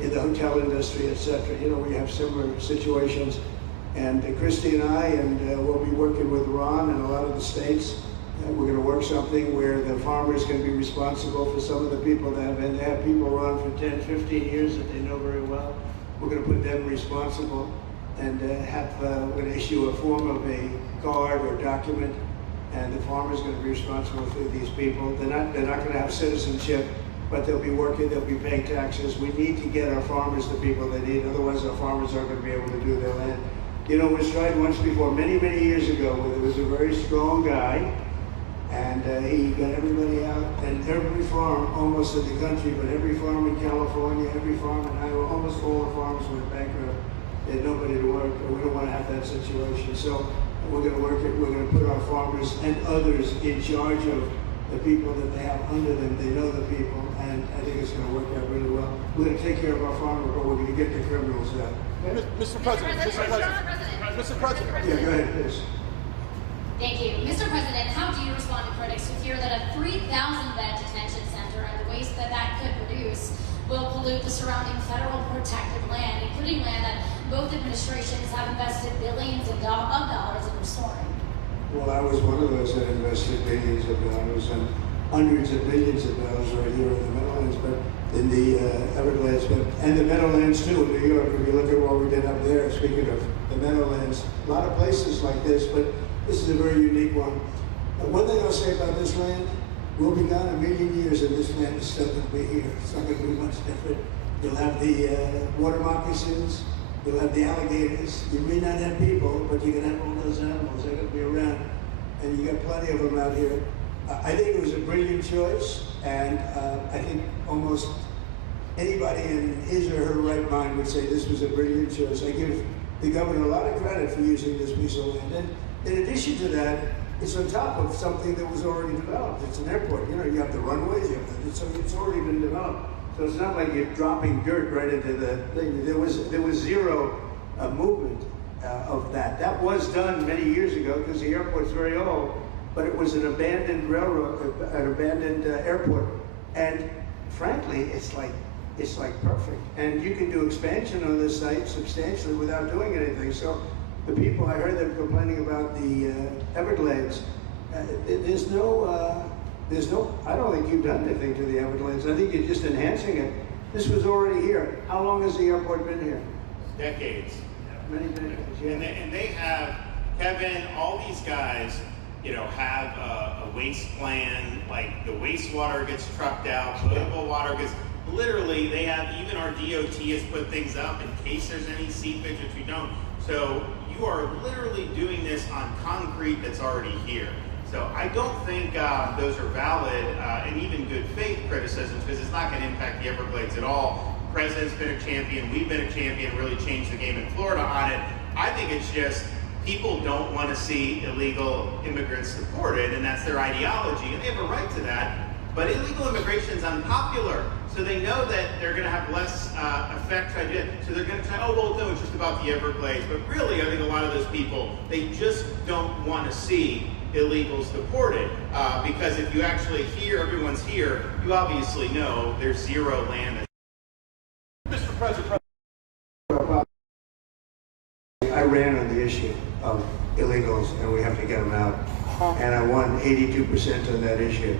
in the hotel industry, etc. You know, we have similar situations, and Christy and I, and we'll be working with Ron and a lot of the states. We're going to work something where the farmers can be responsible for some of the people that have been there. People around for 10, 15 years that they know very well. We're going to put them responsible and we're going to issue a form of a card or document, and the farmer's going to be responsible for these people. They're not going to have citizenship, but they'll be working, they'll be paying taxes. We need to get our farmers the people they need, otherwise our farmers aren't going to be able to do their land. You know, it was tried once before, many, many years ago, where there was a very strong guy, and he got everybody out, and every farm almost in the country, but every farm in California, every farm in Iowa, almost all the farms went bankrupt. They had nobody to work, and we don't want to have that situation. So we're going to work it, we're going to put our farmers and others in charge of the people that they have under them. They know the people, and I think it's going to work out really well. We're going to take care of our farmers, but we're going to get the criminals out. Mr. President. Mr. President. Yeah, go ahead, please. Thank you. Mr. President, how do you respond to critics who fear that a 3,000-bed detention center and the waste that could produce will pollute the surrounding federal protected land, including land that both administrations have invested billions of dollars in restoring? Well, I was one of those that invested billions of dollars and hundreds of billions of dollars right here in the Meadowlands, but in the Everglades, and the Meadowlands too in New York. If you look at what we did up there, speaking of the Meadowlands, a lot of places like this, but this is a very unique one. One thing I'll say about this land, we'll be gone a million years and this land is still going to be here. It's not going to be much different. You'll have the water moccasins, you'll have the alligators. You may not have people, but you're going to have all those animals. They're going to be around, and you got plenty of them out here. I think it was a brilliant choice, and I think almost anybody in his or her right mind would say this was a brilliant choice. I give the governor a lot of credit for using this piece of land. And in addition to that, it's on top of something that was already developed. It's an airport. You know, you have the runways, so it's already been developed. So it's not like you're dropping dirt right into the thing. There was zero movement of that. That was done many years ago because the airport's very old, but it was an abandoned railroad, an abandoned airport. And frankly, it's like perfect. And you can do expansion on this site substantially without doing anything. So the people, I heard them complaining about the Everglades. There's no, I don't think you've done anything to the Everglades. I think you're just enhancing it. This was already here. How long has the airport been here? Decades. Many decades, yeah. And they have, Kevin, all these guys, you know, have a waste plan, like the wastewater gets trucked out, potable water gets, literally they have, even our DOT has put things up in case there's any seepage, which we don't. So you you are literally doing this on concrete that's already here. So I don't think those are valid and even good faith criticisms, because it's not going to impact the Everglades at all. The President's been a champion, we've been a champion, really changed the game in Florida on it. I think it's just people don't want to see illegal immigrants deported, and that's their ideology, and they have a right to that. But illegal immigration is unpopular, so they know that they're going to have less effect. So they're going to say, oh, well, no, it's just about the Everglades. But really, I think a lot of those people, they just don't want to see illegals deported. Because if you actually hear everyone's here, you obviously know there's zero land. Mr. President. I ran on the issue of illegals, and we have to get them out. And I won 82% on that issue.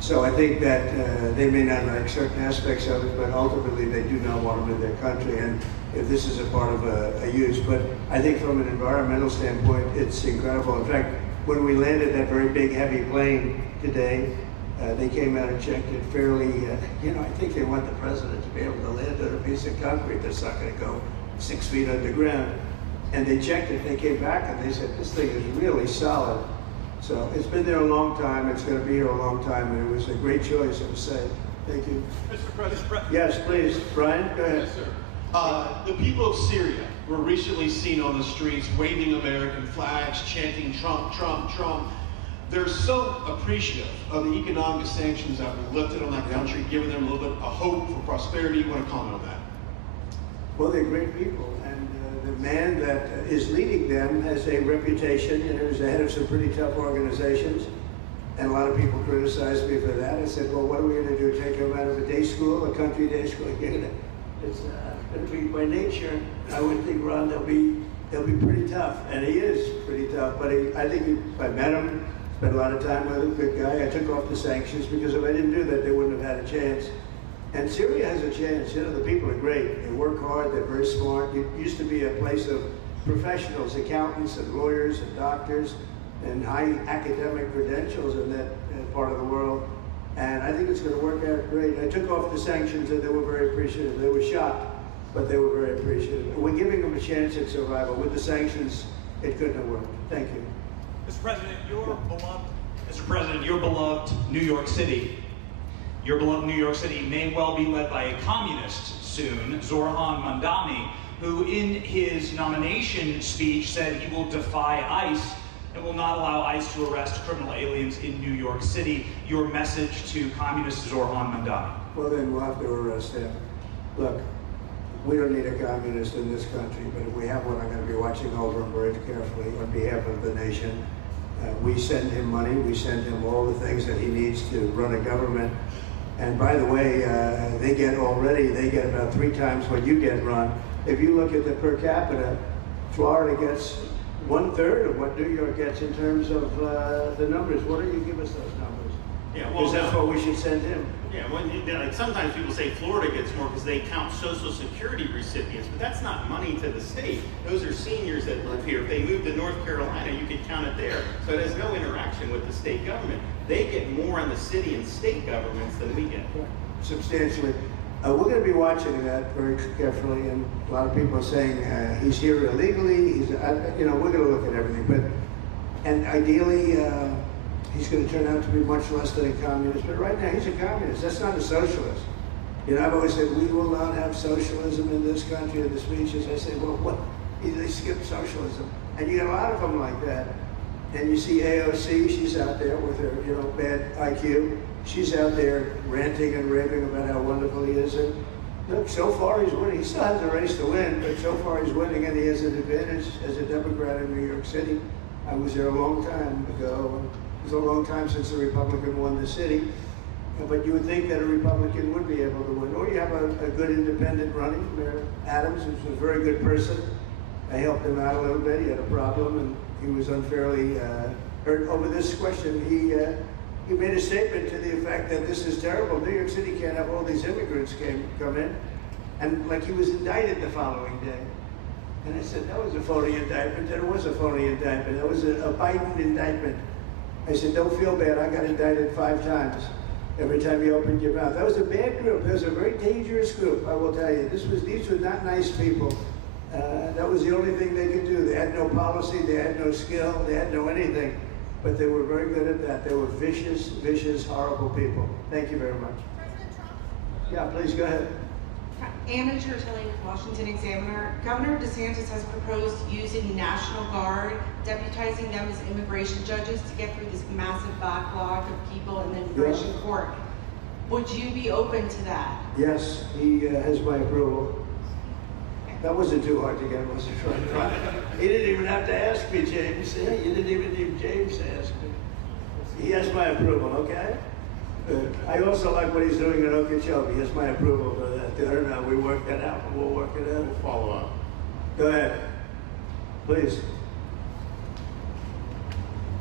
So I think that they may not like certain aspects of it, but ultimately they do not want them in their country. And if this is a part of a use, but I think from an environmental standpoint, it's incredible. In fact, when we landed that very big, heavy plane today, they came out and checked it fairly. I think they want the president to be able to land on a piece of concrete that's not going to go 6 feet underground. And they checked it, they came back and they said, this thing is really solid. So it's been there a long time, it's going to be here a long time, and it was a great choice, I would say. Thank you. Mr. President. Yes, please. Brian, go ahead. Yes, sir. The people of Syria were recently seen on the streets waving American flags, chanting Trump, Trump, Trump. They're so appreciative of the economic sanctions that were lifted on that country, giving them a little bit of hope for prosperity. You want to comment on that? Well, they're great people, and the man that is leading them has a reputation, and he was the head of some pretty tough organizations, and a lot of people criticized me for that. I said, well, what are we going to do, take him out of a day school, a country day school? It's by nature, I would think, Ron, they'll be pretty tough, and he is pretty tough, but I think if I met him, spent a lot of time with him, good guy. I took off the sanctions because if I didn't do that, they wouldn't have had a chance. And Syria has a chance. The people are great. They work hard. They're very smart. It used to be a place of professionals, accountants and lawyers and doctors and high academic credentials in that part of the world. And I think it's going to work out great. I took off the sanctions and they were very appreciative. They were shocked, but they were very appreciative. We're giving them a chance at survival. With the sanctions, it couldn't have worked. Thank you. Mr. President, your beloved New York City. Your beloved New York City may well be led by a communist soon, Zoran Mandani, who in his nomination speech said he will defy ICE and will not allow ICE to arrest criminal aliens in New York City. Your message to communist Zoran Mandani? Well, then we'll have to arrest him. Look, we don't need a communist in this country, but if we have one, I'm going to be watching over him very carefully on behalf of the nation. We send him money. We send him all the things that he needs to run a government. And by the way, they get about 3 times what you get, Ron. If you look at the per capita, Florida gets 1/3 of what New York gets in terms of the numbers. Why don't you give us those numbers? Yeah, well, because that's what we should send him. Yeah, well, sometimes people say Florida gets more because they count Social Security recipients, but that's not money to the state. Those are seniors that live here. If they move to North Carolina, you could count it there. So it has no interaction with the state government. They get more on the city and state governments than we get. Substantially. We're going to be watching that very carefully, and a lot of people are saying he's here illegally. We're going to look at everything, and ideally, he's going to turn out to be much less than a communist. But right now, he's a communist. That's not a socialist. I've always said we will not have socialism in this country. In the speeches, I say, well, what? They skip socialism, and you get a lot of them like that. And you see AOC, she's out there with her, bad IQ. She's out there ranting and raving about how wonderful he is. And look, so far he's winning. He still has a race to win, but so far he's winning, and he has an advantage as a Democrat in New York City. I was there a long time ago. It was a long time since a Republican won the city. But you would think that a Republican would be able to win. Or you have a good independent running, Mayor Adams, who's a very good person. I helped him out a little bit. He had a problem, and he was unfairly hurt over this question. He made a statement to the effect that this is terrible. New York City can't have all these immigrants come in. And like he was indicted the following day. And I said, that was a phony indictment. And it was a phony indictment. That was a Biden indictment. I said, don't feel bad. I got indicted 5 times every time you opened your mouth. That was a bad group. It was a very dangerous group, I will tell you. These were not nice people. That was the only thing they could do. They had no policy, they had no skill, they had no anything. But they were very good at that. They were vicious, vicious, horrible people. Thank you very much. Yeah, please go ahead. Anna Tertilli with Washington Examiner. Governor DeSantis has proposed using National Guard, deputizing them as immigration judges to get through this massive backlog of people in the immigration court. Would you be open to that? Yes, he has my approval. That wasn't too hard to get, was it? He didn't even have to ask me, James. Yeah, you didn't even need James to ask me. He has my approval, okay? I also like what he's doing at Okeechobee. He has my approval for that. I don't know, we worked that out, we'll work it out. We'll follow up. Go ahead, please.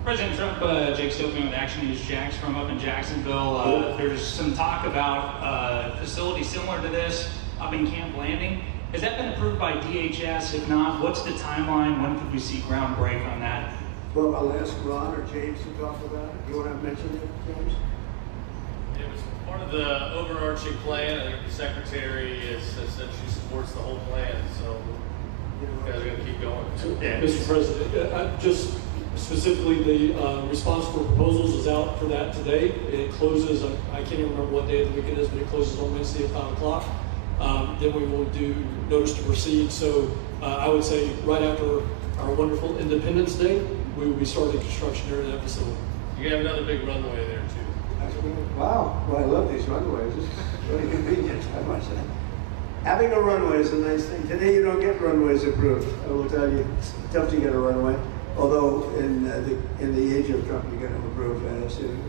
President Trump, Jake Stopian with Action News Jax from up in Jacksonville. There's some talk about a facility similar to this up in Camp Landing. Has that been approved by DHS? If not, what's the timeline? When could we see ground break on that? Well, I'll ask Ron or James to talk about it. You want to mention it, James? It was part of the overarching plan. I think the secretary has said she supports the whole plan, so you guys are going to keep going. Mr. President, just specifically the response for proposals is out for that today. It closes, I can't even remember what day of the week it is, but it closes on Wednesday at 5 o'clock. Then we will do notice to proceed. So I would say right after our wonderful Independence Day, we will be starting construction there at that facility. You have another big runway there too. Wow, well, I love these runways. It's really convenient. I must say. Having a runway is a nice thing. Today you don't get runways approved. I will tell you, it's tough to get a runway. Although in the age of Trump, you get them approved.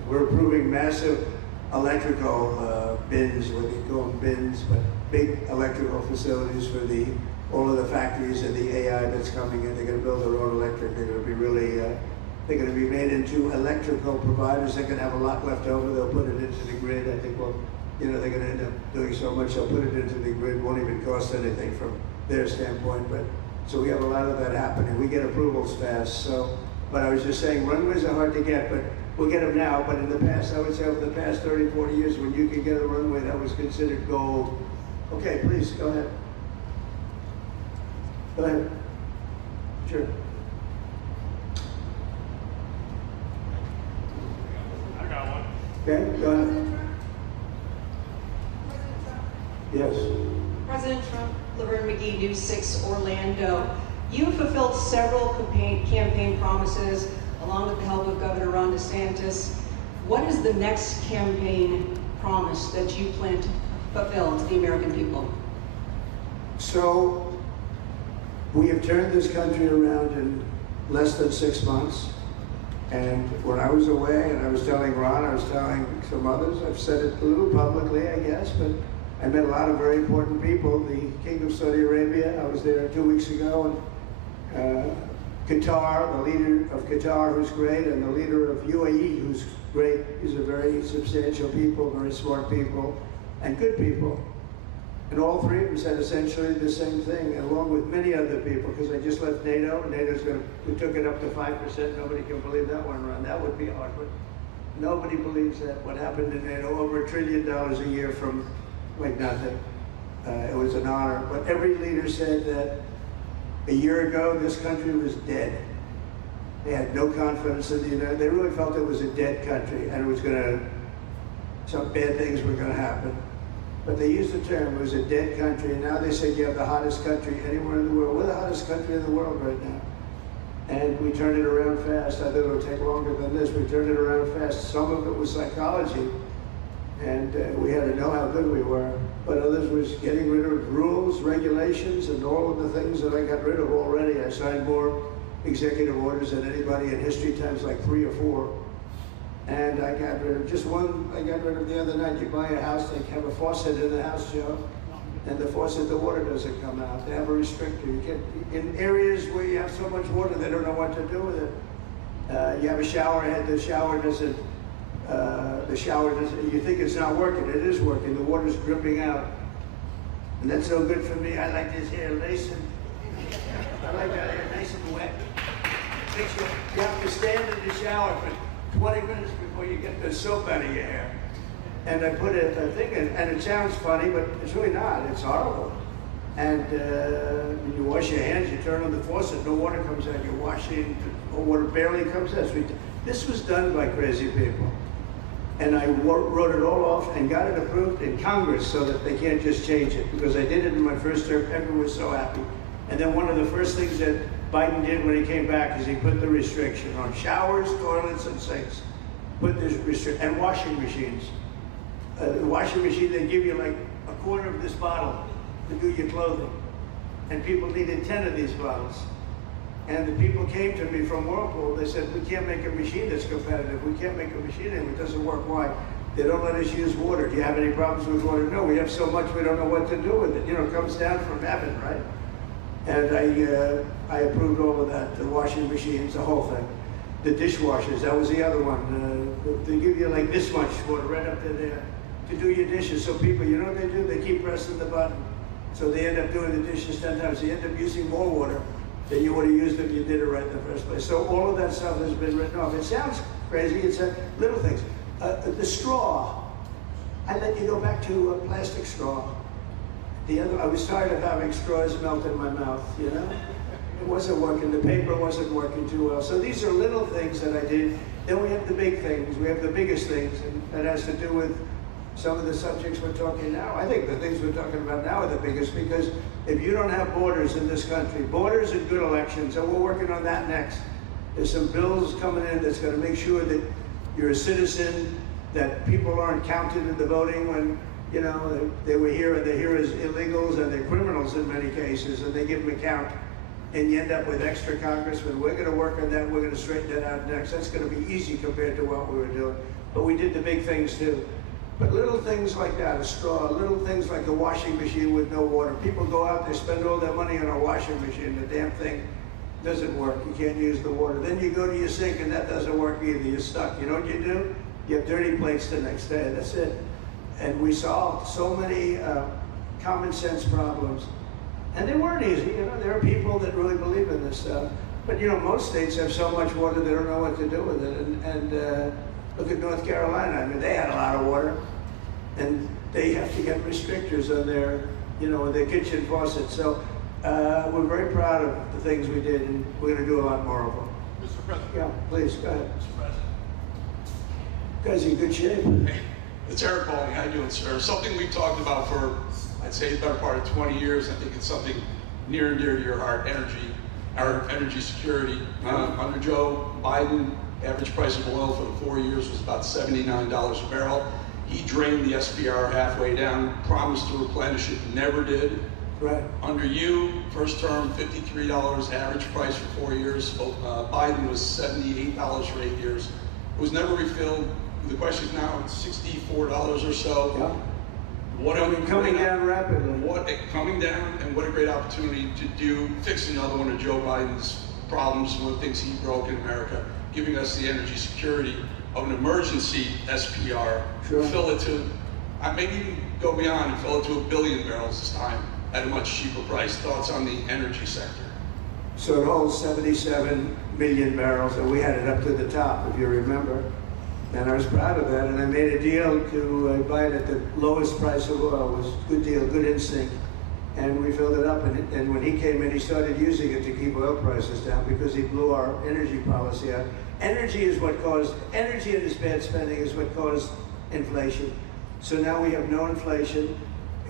We're approving massive electrical bins, what they call them bins, but big electrical facilities for all of the factories and the AI that's coming in. They're going to build their own electric. They're going to be really, they're going to be made into electrical providers. They're going to have a lot left over. They'll put it into the grid. I think, well, you know, they're going to end up doing so much. They'll put it into the grid. Won't even cost anything from their standpoint. But so we have a lot of that happening. We get approvals fast. So, but I was just saying, runways are hard to get, but we'll get them now. But in the past, I would say over the past 30, 40 years, when you could get a runway, that was considered gold. Okay, please, go ahead. Go ahead. Sure. I got one. Okay, go ahead. Yes. President Trump, Laverne McGee, News 6 Orlando. You fulfilled several campaign promises along with the help of Governor Ron DeSantis. What is the next campaign promise that you plan to fulfill to the American people? So, we have turned this country around in less than 6 months. And when I was away, and I was telling Ron, I was telling some others, I've said it a little publicly, I guess, but I met a lot of very important people. The King of Saudi Arabia, I was there 2 weeks ago, and Qatar, the leader of Qatar, who's great, and the leader of UAE, who's great. These are very substantial people, very smart people, and good people. And all three of them said essentially the same thing, along with many other people, because I just left NATO. We took it up to 5%. Nobody can believe that one run. That would be hard, but nobody believes that. What happened in NATO, over $1 trillion a year from like nothing. It was an honor. But every leader said that a year ago, this country was dead. They had no confidence in the United States. They really felt it was a dead country, and it was some bad things were going to happen. But they used the term, it was a dead country, and now they said you have the hottest country anywhere in the world. We're the hottest country in the world right now. And we turned it around fast. I thought it would take longer than this. We turned it around fast. Some of it was psychology, and we had to know how good we were. But others was getting rid of rules, regulations, and all of the things that I got rid of already. I signed more executive orders than anybody in history, times like 3 or 4. And I got rid of just one. I got rid of the other night. You buy a house, they have a faucet in the house, Joe, and the faucet, the water doesn't come out. They have a restrictor. You get in areas where you have so much water, they don't know what to do with it. You have a shower head, the shower doesn't. You think it's not working. It is working. The water's dripping out, and that's no good for me. I like this hair lacing. I like that hair nice and wet. You have to stand in the shower for 20 minutes before you get the soap out of your hair. And I put it, and it sounds funny, but it's really not. It's horrible. And when you wash your hands, you turn on the faucet, no water comes out. You're washing, water barely comes out. This was done by crazy people. And I wrote it all off and got it approved in Congress so that they can't just change it, because I did it in my first term. Everyone was so happy. And then one of the first things that Biden did when he came back is he put the restriction on showers, toilets, and sinks. Put this restriction, and washing machines. The washing machine, they give you like a quarter of this bottle to do your clothing. And people needed 10 of these bottles. And the people came to me from Whirlpool. They said, we can't make a machine that's competitive. We can't make a machine and it doesn't work. Why? They don't let us use water. Do you have any problems with water? No, we have so much we don't know what to do with it. You know, it comes down from heaven, right? And I approved all of that, the washing machines, the whole thing. The dishwashers, that was the other one. They give you like this much water right up to there to do your dishes. So people, you know what they do? They keep pressing the button. So they end up doing the dishes 10 times. They end up using more water than you would have used if you did it right in the first place. So all of that stuff has been written off. It sounds crazy, it's little things. The straw, I let you go back to a plastic straw. I was tired of having straws melt in my mouth, you know? It wasn't working, the paper wasn't working too well. So these are little things that I did. Then we have the big things, we have the biggest things, and that has to do with some of the subjects we're talking now. I think the things we're talking about now are the biggest, because if you don't have borders in this country, borders and good elections, and we're working on that next. There's some bills coming in that's going to make sure that you're a citizen, that people aren't counted in the voting when, you know, they were here and they're here as illegals and they're criminals in many cases, and they give them a count. And you end up with extra congressmen. We're going to work on that. We're going to straighten that out next. That's going to be easy compared to what we were doing. But we did the big things too. But little things like that, a straw, little things like a washing machine with no water. People go out, they spend all their money on a washing machine. The damn thing doesn't work. You can't use the water. Then you go to your sink and that doesn't work either. You're stuck. You know what you do? You have dirty plates the next day. That's it. And we solved so many common sense problems. And they weren't easy. You know, there are people that really believe in this stuff. But you know, most states have so much water they don't know what to do with it. And look at North Carolina. I mean, they had a lot of water, and they have to get restrictors on their, you know, their kitchen faucets. So we're very proud of the things we did, and we're going to do a lot more of them. Mr. President. Yeah, please, go ahead. Mr. President. You guys are in good shape. Hey, it's Eric Bowling. How you doing, sir? Something we've talked about for, I'd say, the better part of 20 years. I think it's something near and dear to your heart, our energy security. Under Joe Biden, average price of oil for the 4 years was about $79 a barrel. He drained the SPR halfway down, promised to replenish it, never did. Right. Under you, first term, $53 average price for 4 years. Biden was $78 for 8 years. It was never refilled. The question is now it's $64 or so. Yeah. What are we coming down rapidly? Coming down, and what a great opportunity to fix another one of Joe Biden's problems, one of the things he broke in America, giving us the energy security of an emergency SPR. Sure. Fill it to, maybe even go beyond and fill it to 1 billion barrels this time at a much cheaper price. Thoughts on the energy sector? So it holds 77 million barrels, and we had it up to the top, if you remember. And I was proud of that, and I made a deal to buy it at the lowest price of oil. It was a good deal, good instinct. And we filled it up, and when he came in, he started using it to keep oil prices down because he blew our energy policy out. Energy and this bad spending is what caused inflation. So now we have no inflation.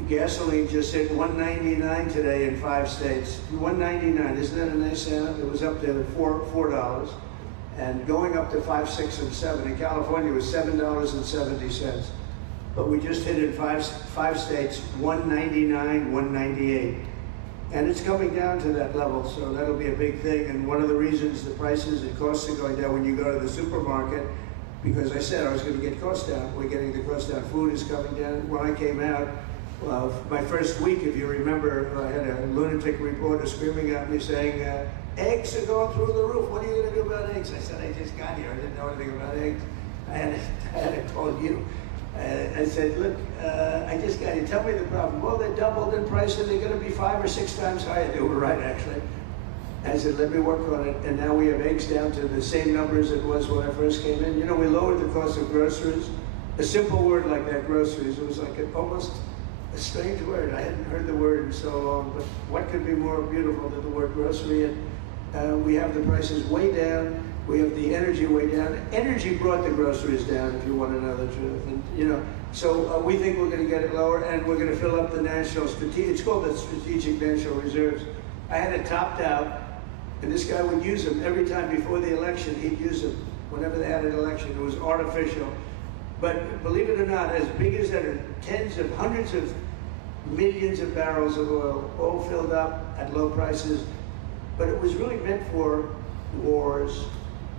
Gasoline just hit $1.99 today in 5 states. $1.99, isn't that a nice sound? It was up to $4. And going up to 5, 6, and 7. In California, it was $7.70. But we just hit in five states, $1.99, $1.98. And it's coming down to that level, so that'll be a big thing. And one of the reasons the prices and costs are going down when you go to the supermarket, because I said I was going to get costs down. We're getting the costs down. Food is coming down. When I came out, my first week, if you remember, I had a lunatic reporter screaming at me saying, eggs are going through the roof. What are you going to do about eggs? I said, I just got here. I didn't know anything about eggs. I had to call you. I said, look, I just got here. Tell me the problem. Well, they doubled in price and they're going to be 5 or 6 times higher. They were right, actually. I said, let me work on it. And now we have eggs down to the same numbers it was when I first came in. You know, we lowered the cost of groceries. A simple word like that, groceries, it was like almost a strange word. I hadn't heard the word in so long, but what could be more beautiful than the word grocery? And we have the prices way down. We have the energy way down. Energy brought the groceries down, if you want to know the truth. And you know, so we think we're going to get it lower, and we're going to fill up the national strategic. It's called the strategic national reserves. I had it topped out, and this guy would use them every time before the election. He'd use them whenever they had an election. It was artificial. But believe it or not, as big as that, tens of hundreds of millions of barrels of oil, all filled up at low prices. But it was really meant for wars,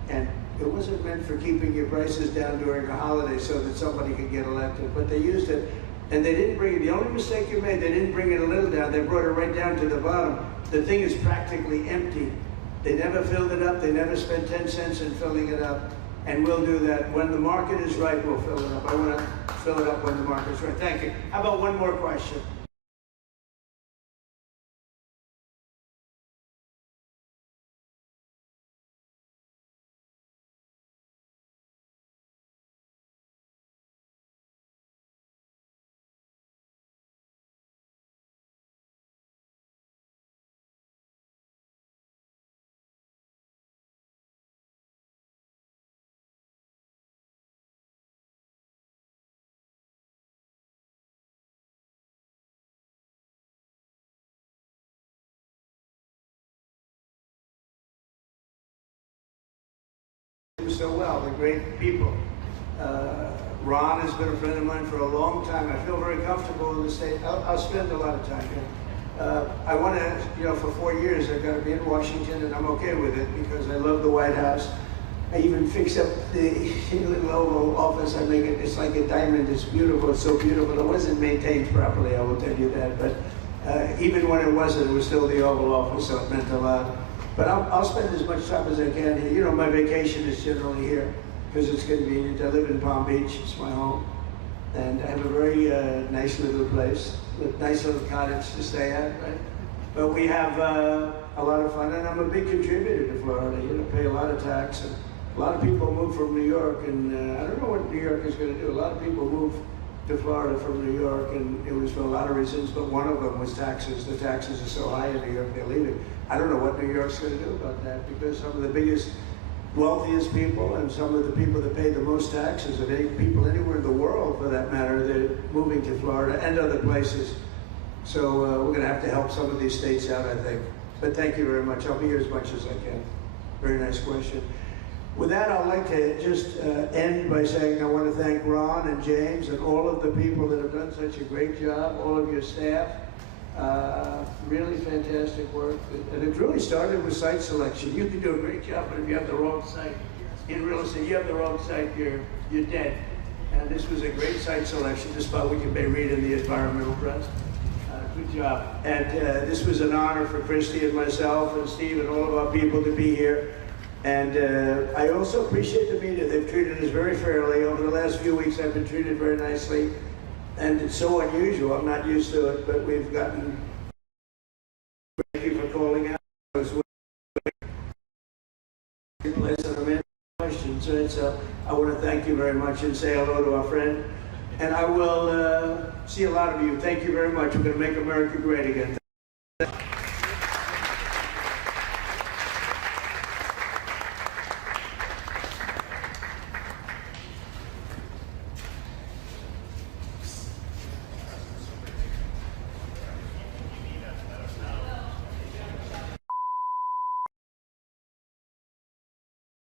and it wasn't meant for keeping your prices down during a holiday so that somebody could get elected. But they used it, and they didn't bring it. The only mistake you made, they didn't bring it a little down. They brought it right down to the bottom. The thing is practically empty. They never filled it up. They never spent 10 cents in filling it up. And we'll do that. When the market is right, we'll fill it up. I want to fill it up when the market is right. Thank you. How about one more question? So well, they're great people. Ron has been a friend of mine for a long time. I feel very comfortable in the state. I'll spend a lot of time here. I want to, you know, for 4 years I've got to be in Washington, and I'm okay with it because I love the White House. I even fix up the little Oval Office. I make it, it's like a diamond. It's beautiful. It's so beautiful. It wasn't maintained properly, I will tell you that. But even when it wasn't, it was still the Oval Office, so it meant a lot. But I'll spend as much time as I can here. You know, my vacation is generally here because it's convenient. I live in Palm Beach. It's my home. And I have a very nice little place, a nice little cottage to stay at, right? But we have a lot of fun, and I'm a big contributor to Florida. You know, pay a lot of tax. And a lot of people move from New York, and I don't know what New York is going to do. A lot of people move to Florida from New York, and it was for a lot of reasons, but one of them was taxes. The taxes are so high in New York, they're leaving. I don't know what New York's going to do about that, because some of the biggest, wealthiest people and some of the people that pay the most taxes, and any people anywhere in the world for that matter, they're moving to Florida and other places. So we're going to have to help some of these states out, I think. But thank you very much. I'll be here as much as I can. Very nice question. With that, I'd like to just end by saying I want to thank Ron and James and all of the people that have done such a great job, all of your staff. Really fantastic work. And it really started with site selection. You can do a great job, but if you have the wrong site, in real estate, you have the wrong site, you're dead. And this was a great site selection, just about what you may read in the environmental press. Good job. And this was an honor for Christy and myself and Steve and all of our people to be here. And I also appreciate the media. They've treated us very fairly. Over the last few weeks, I've been treated very nicely. And it's so unusual. I'm not used to it, but we've gotten... Thank you for calling out. I was place and I'm in questions. And so I want to thank you very much and say hello to our friend. And I will see a lot of you. Thank you very much. We're going to make America great again.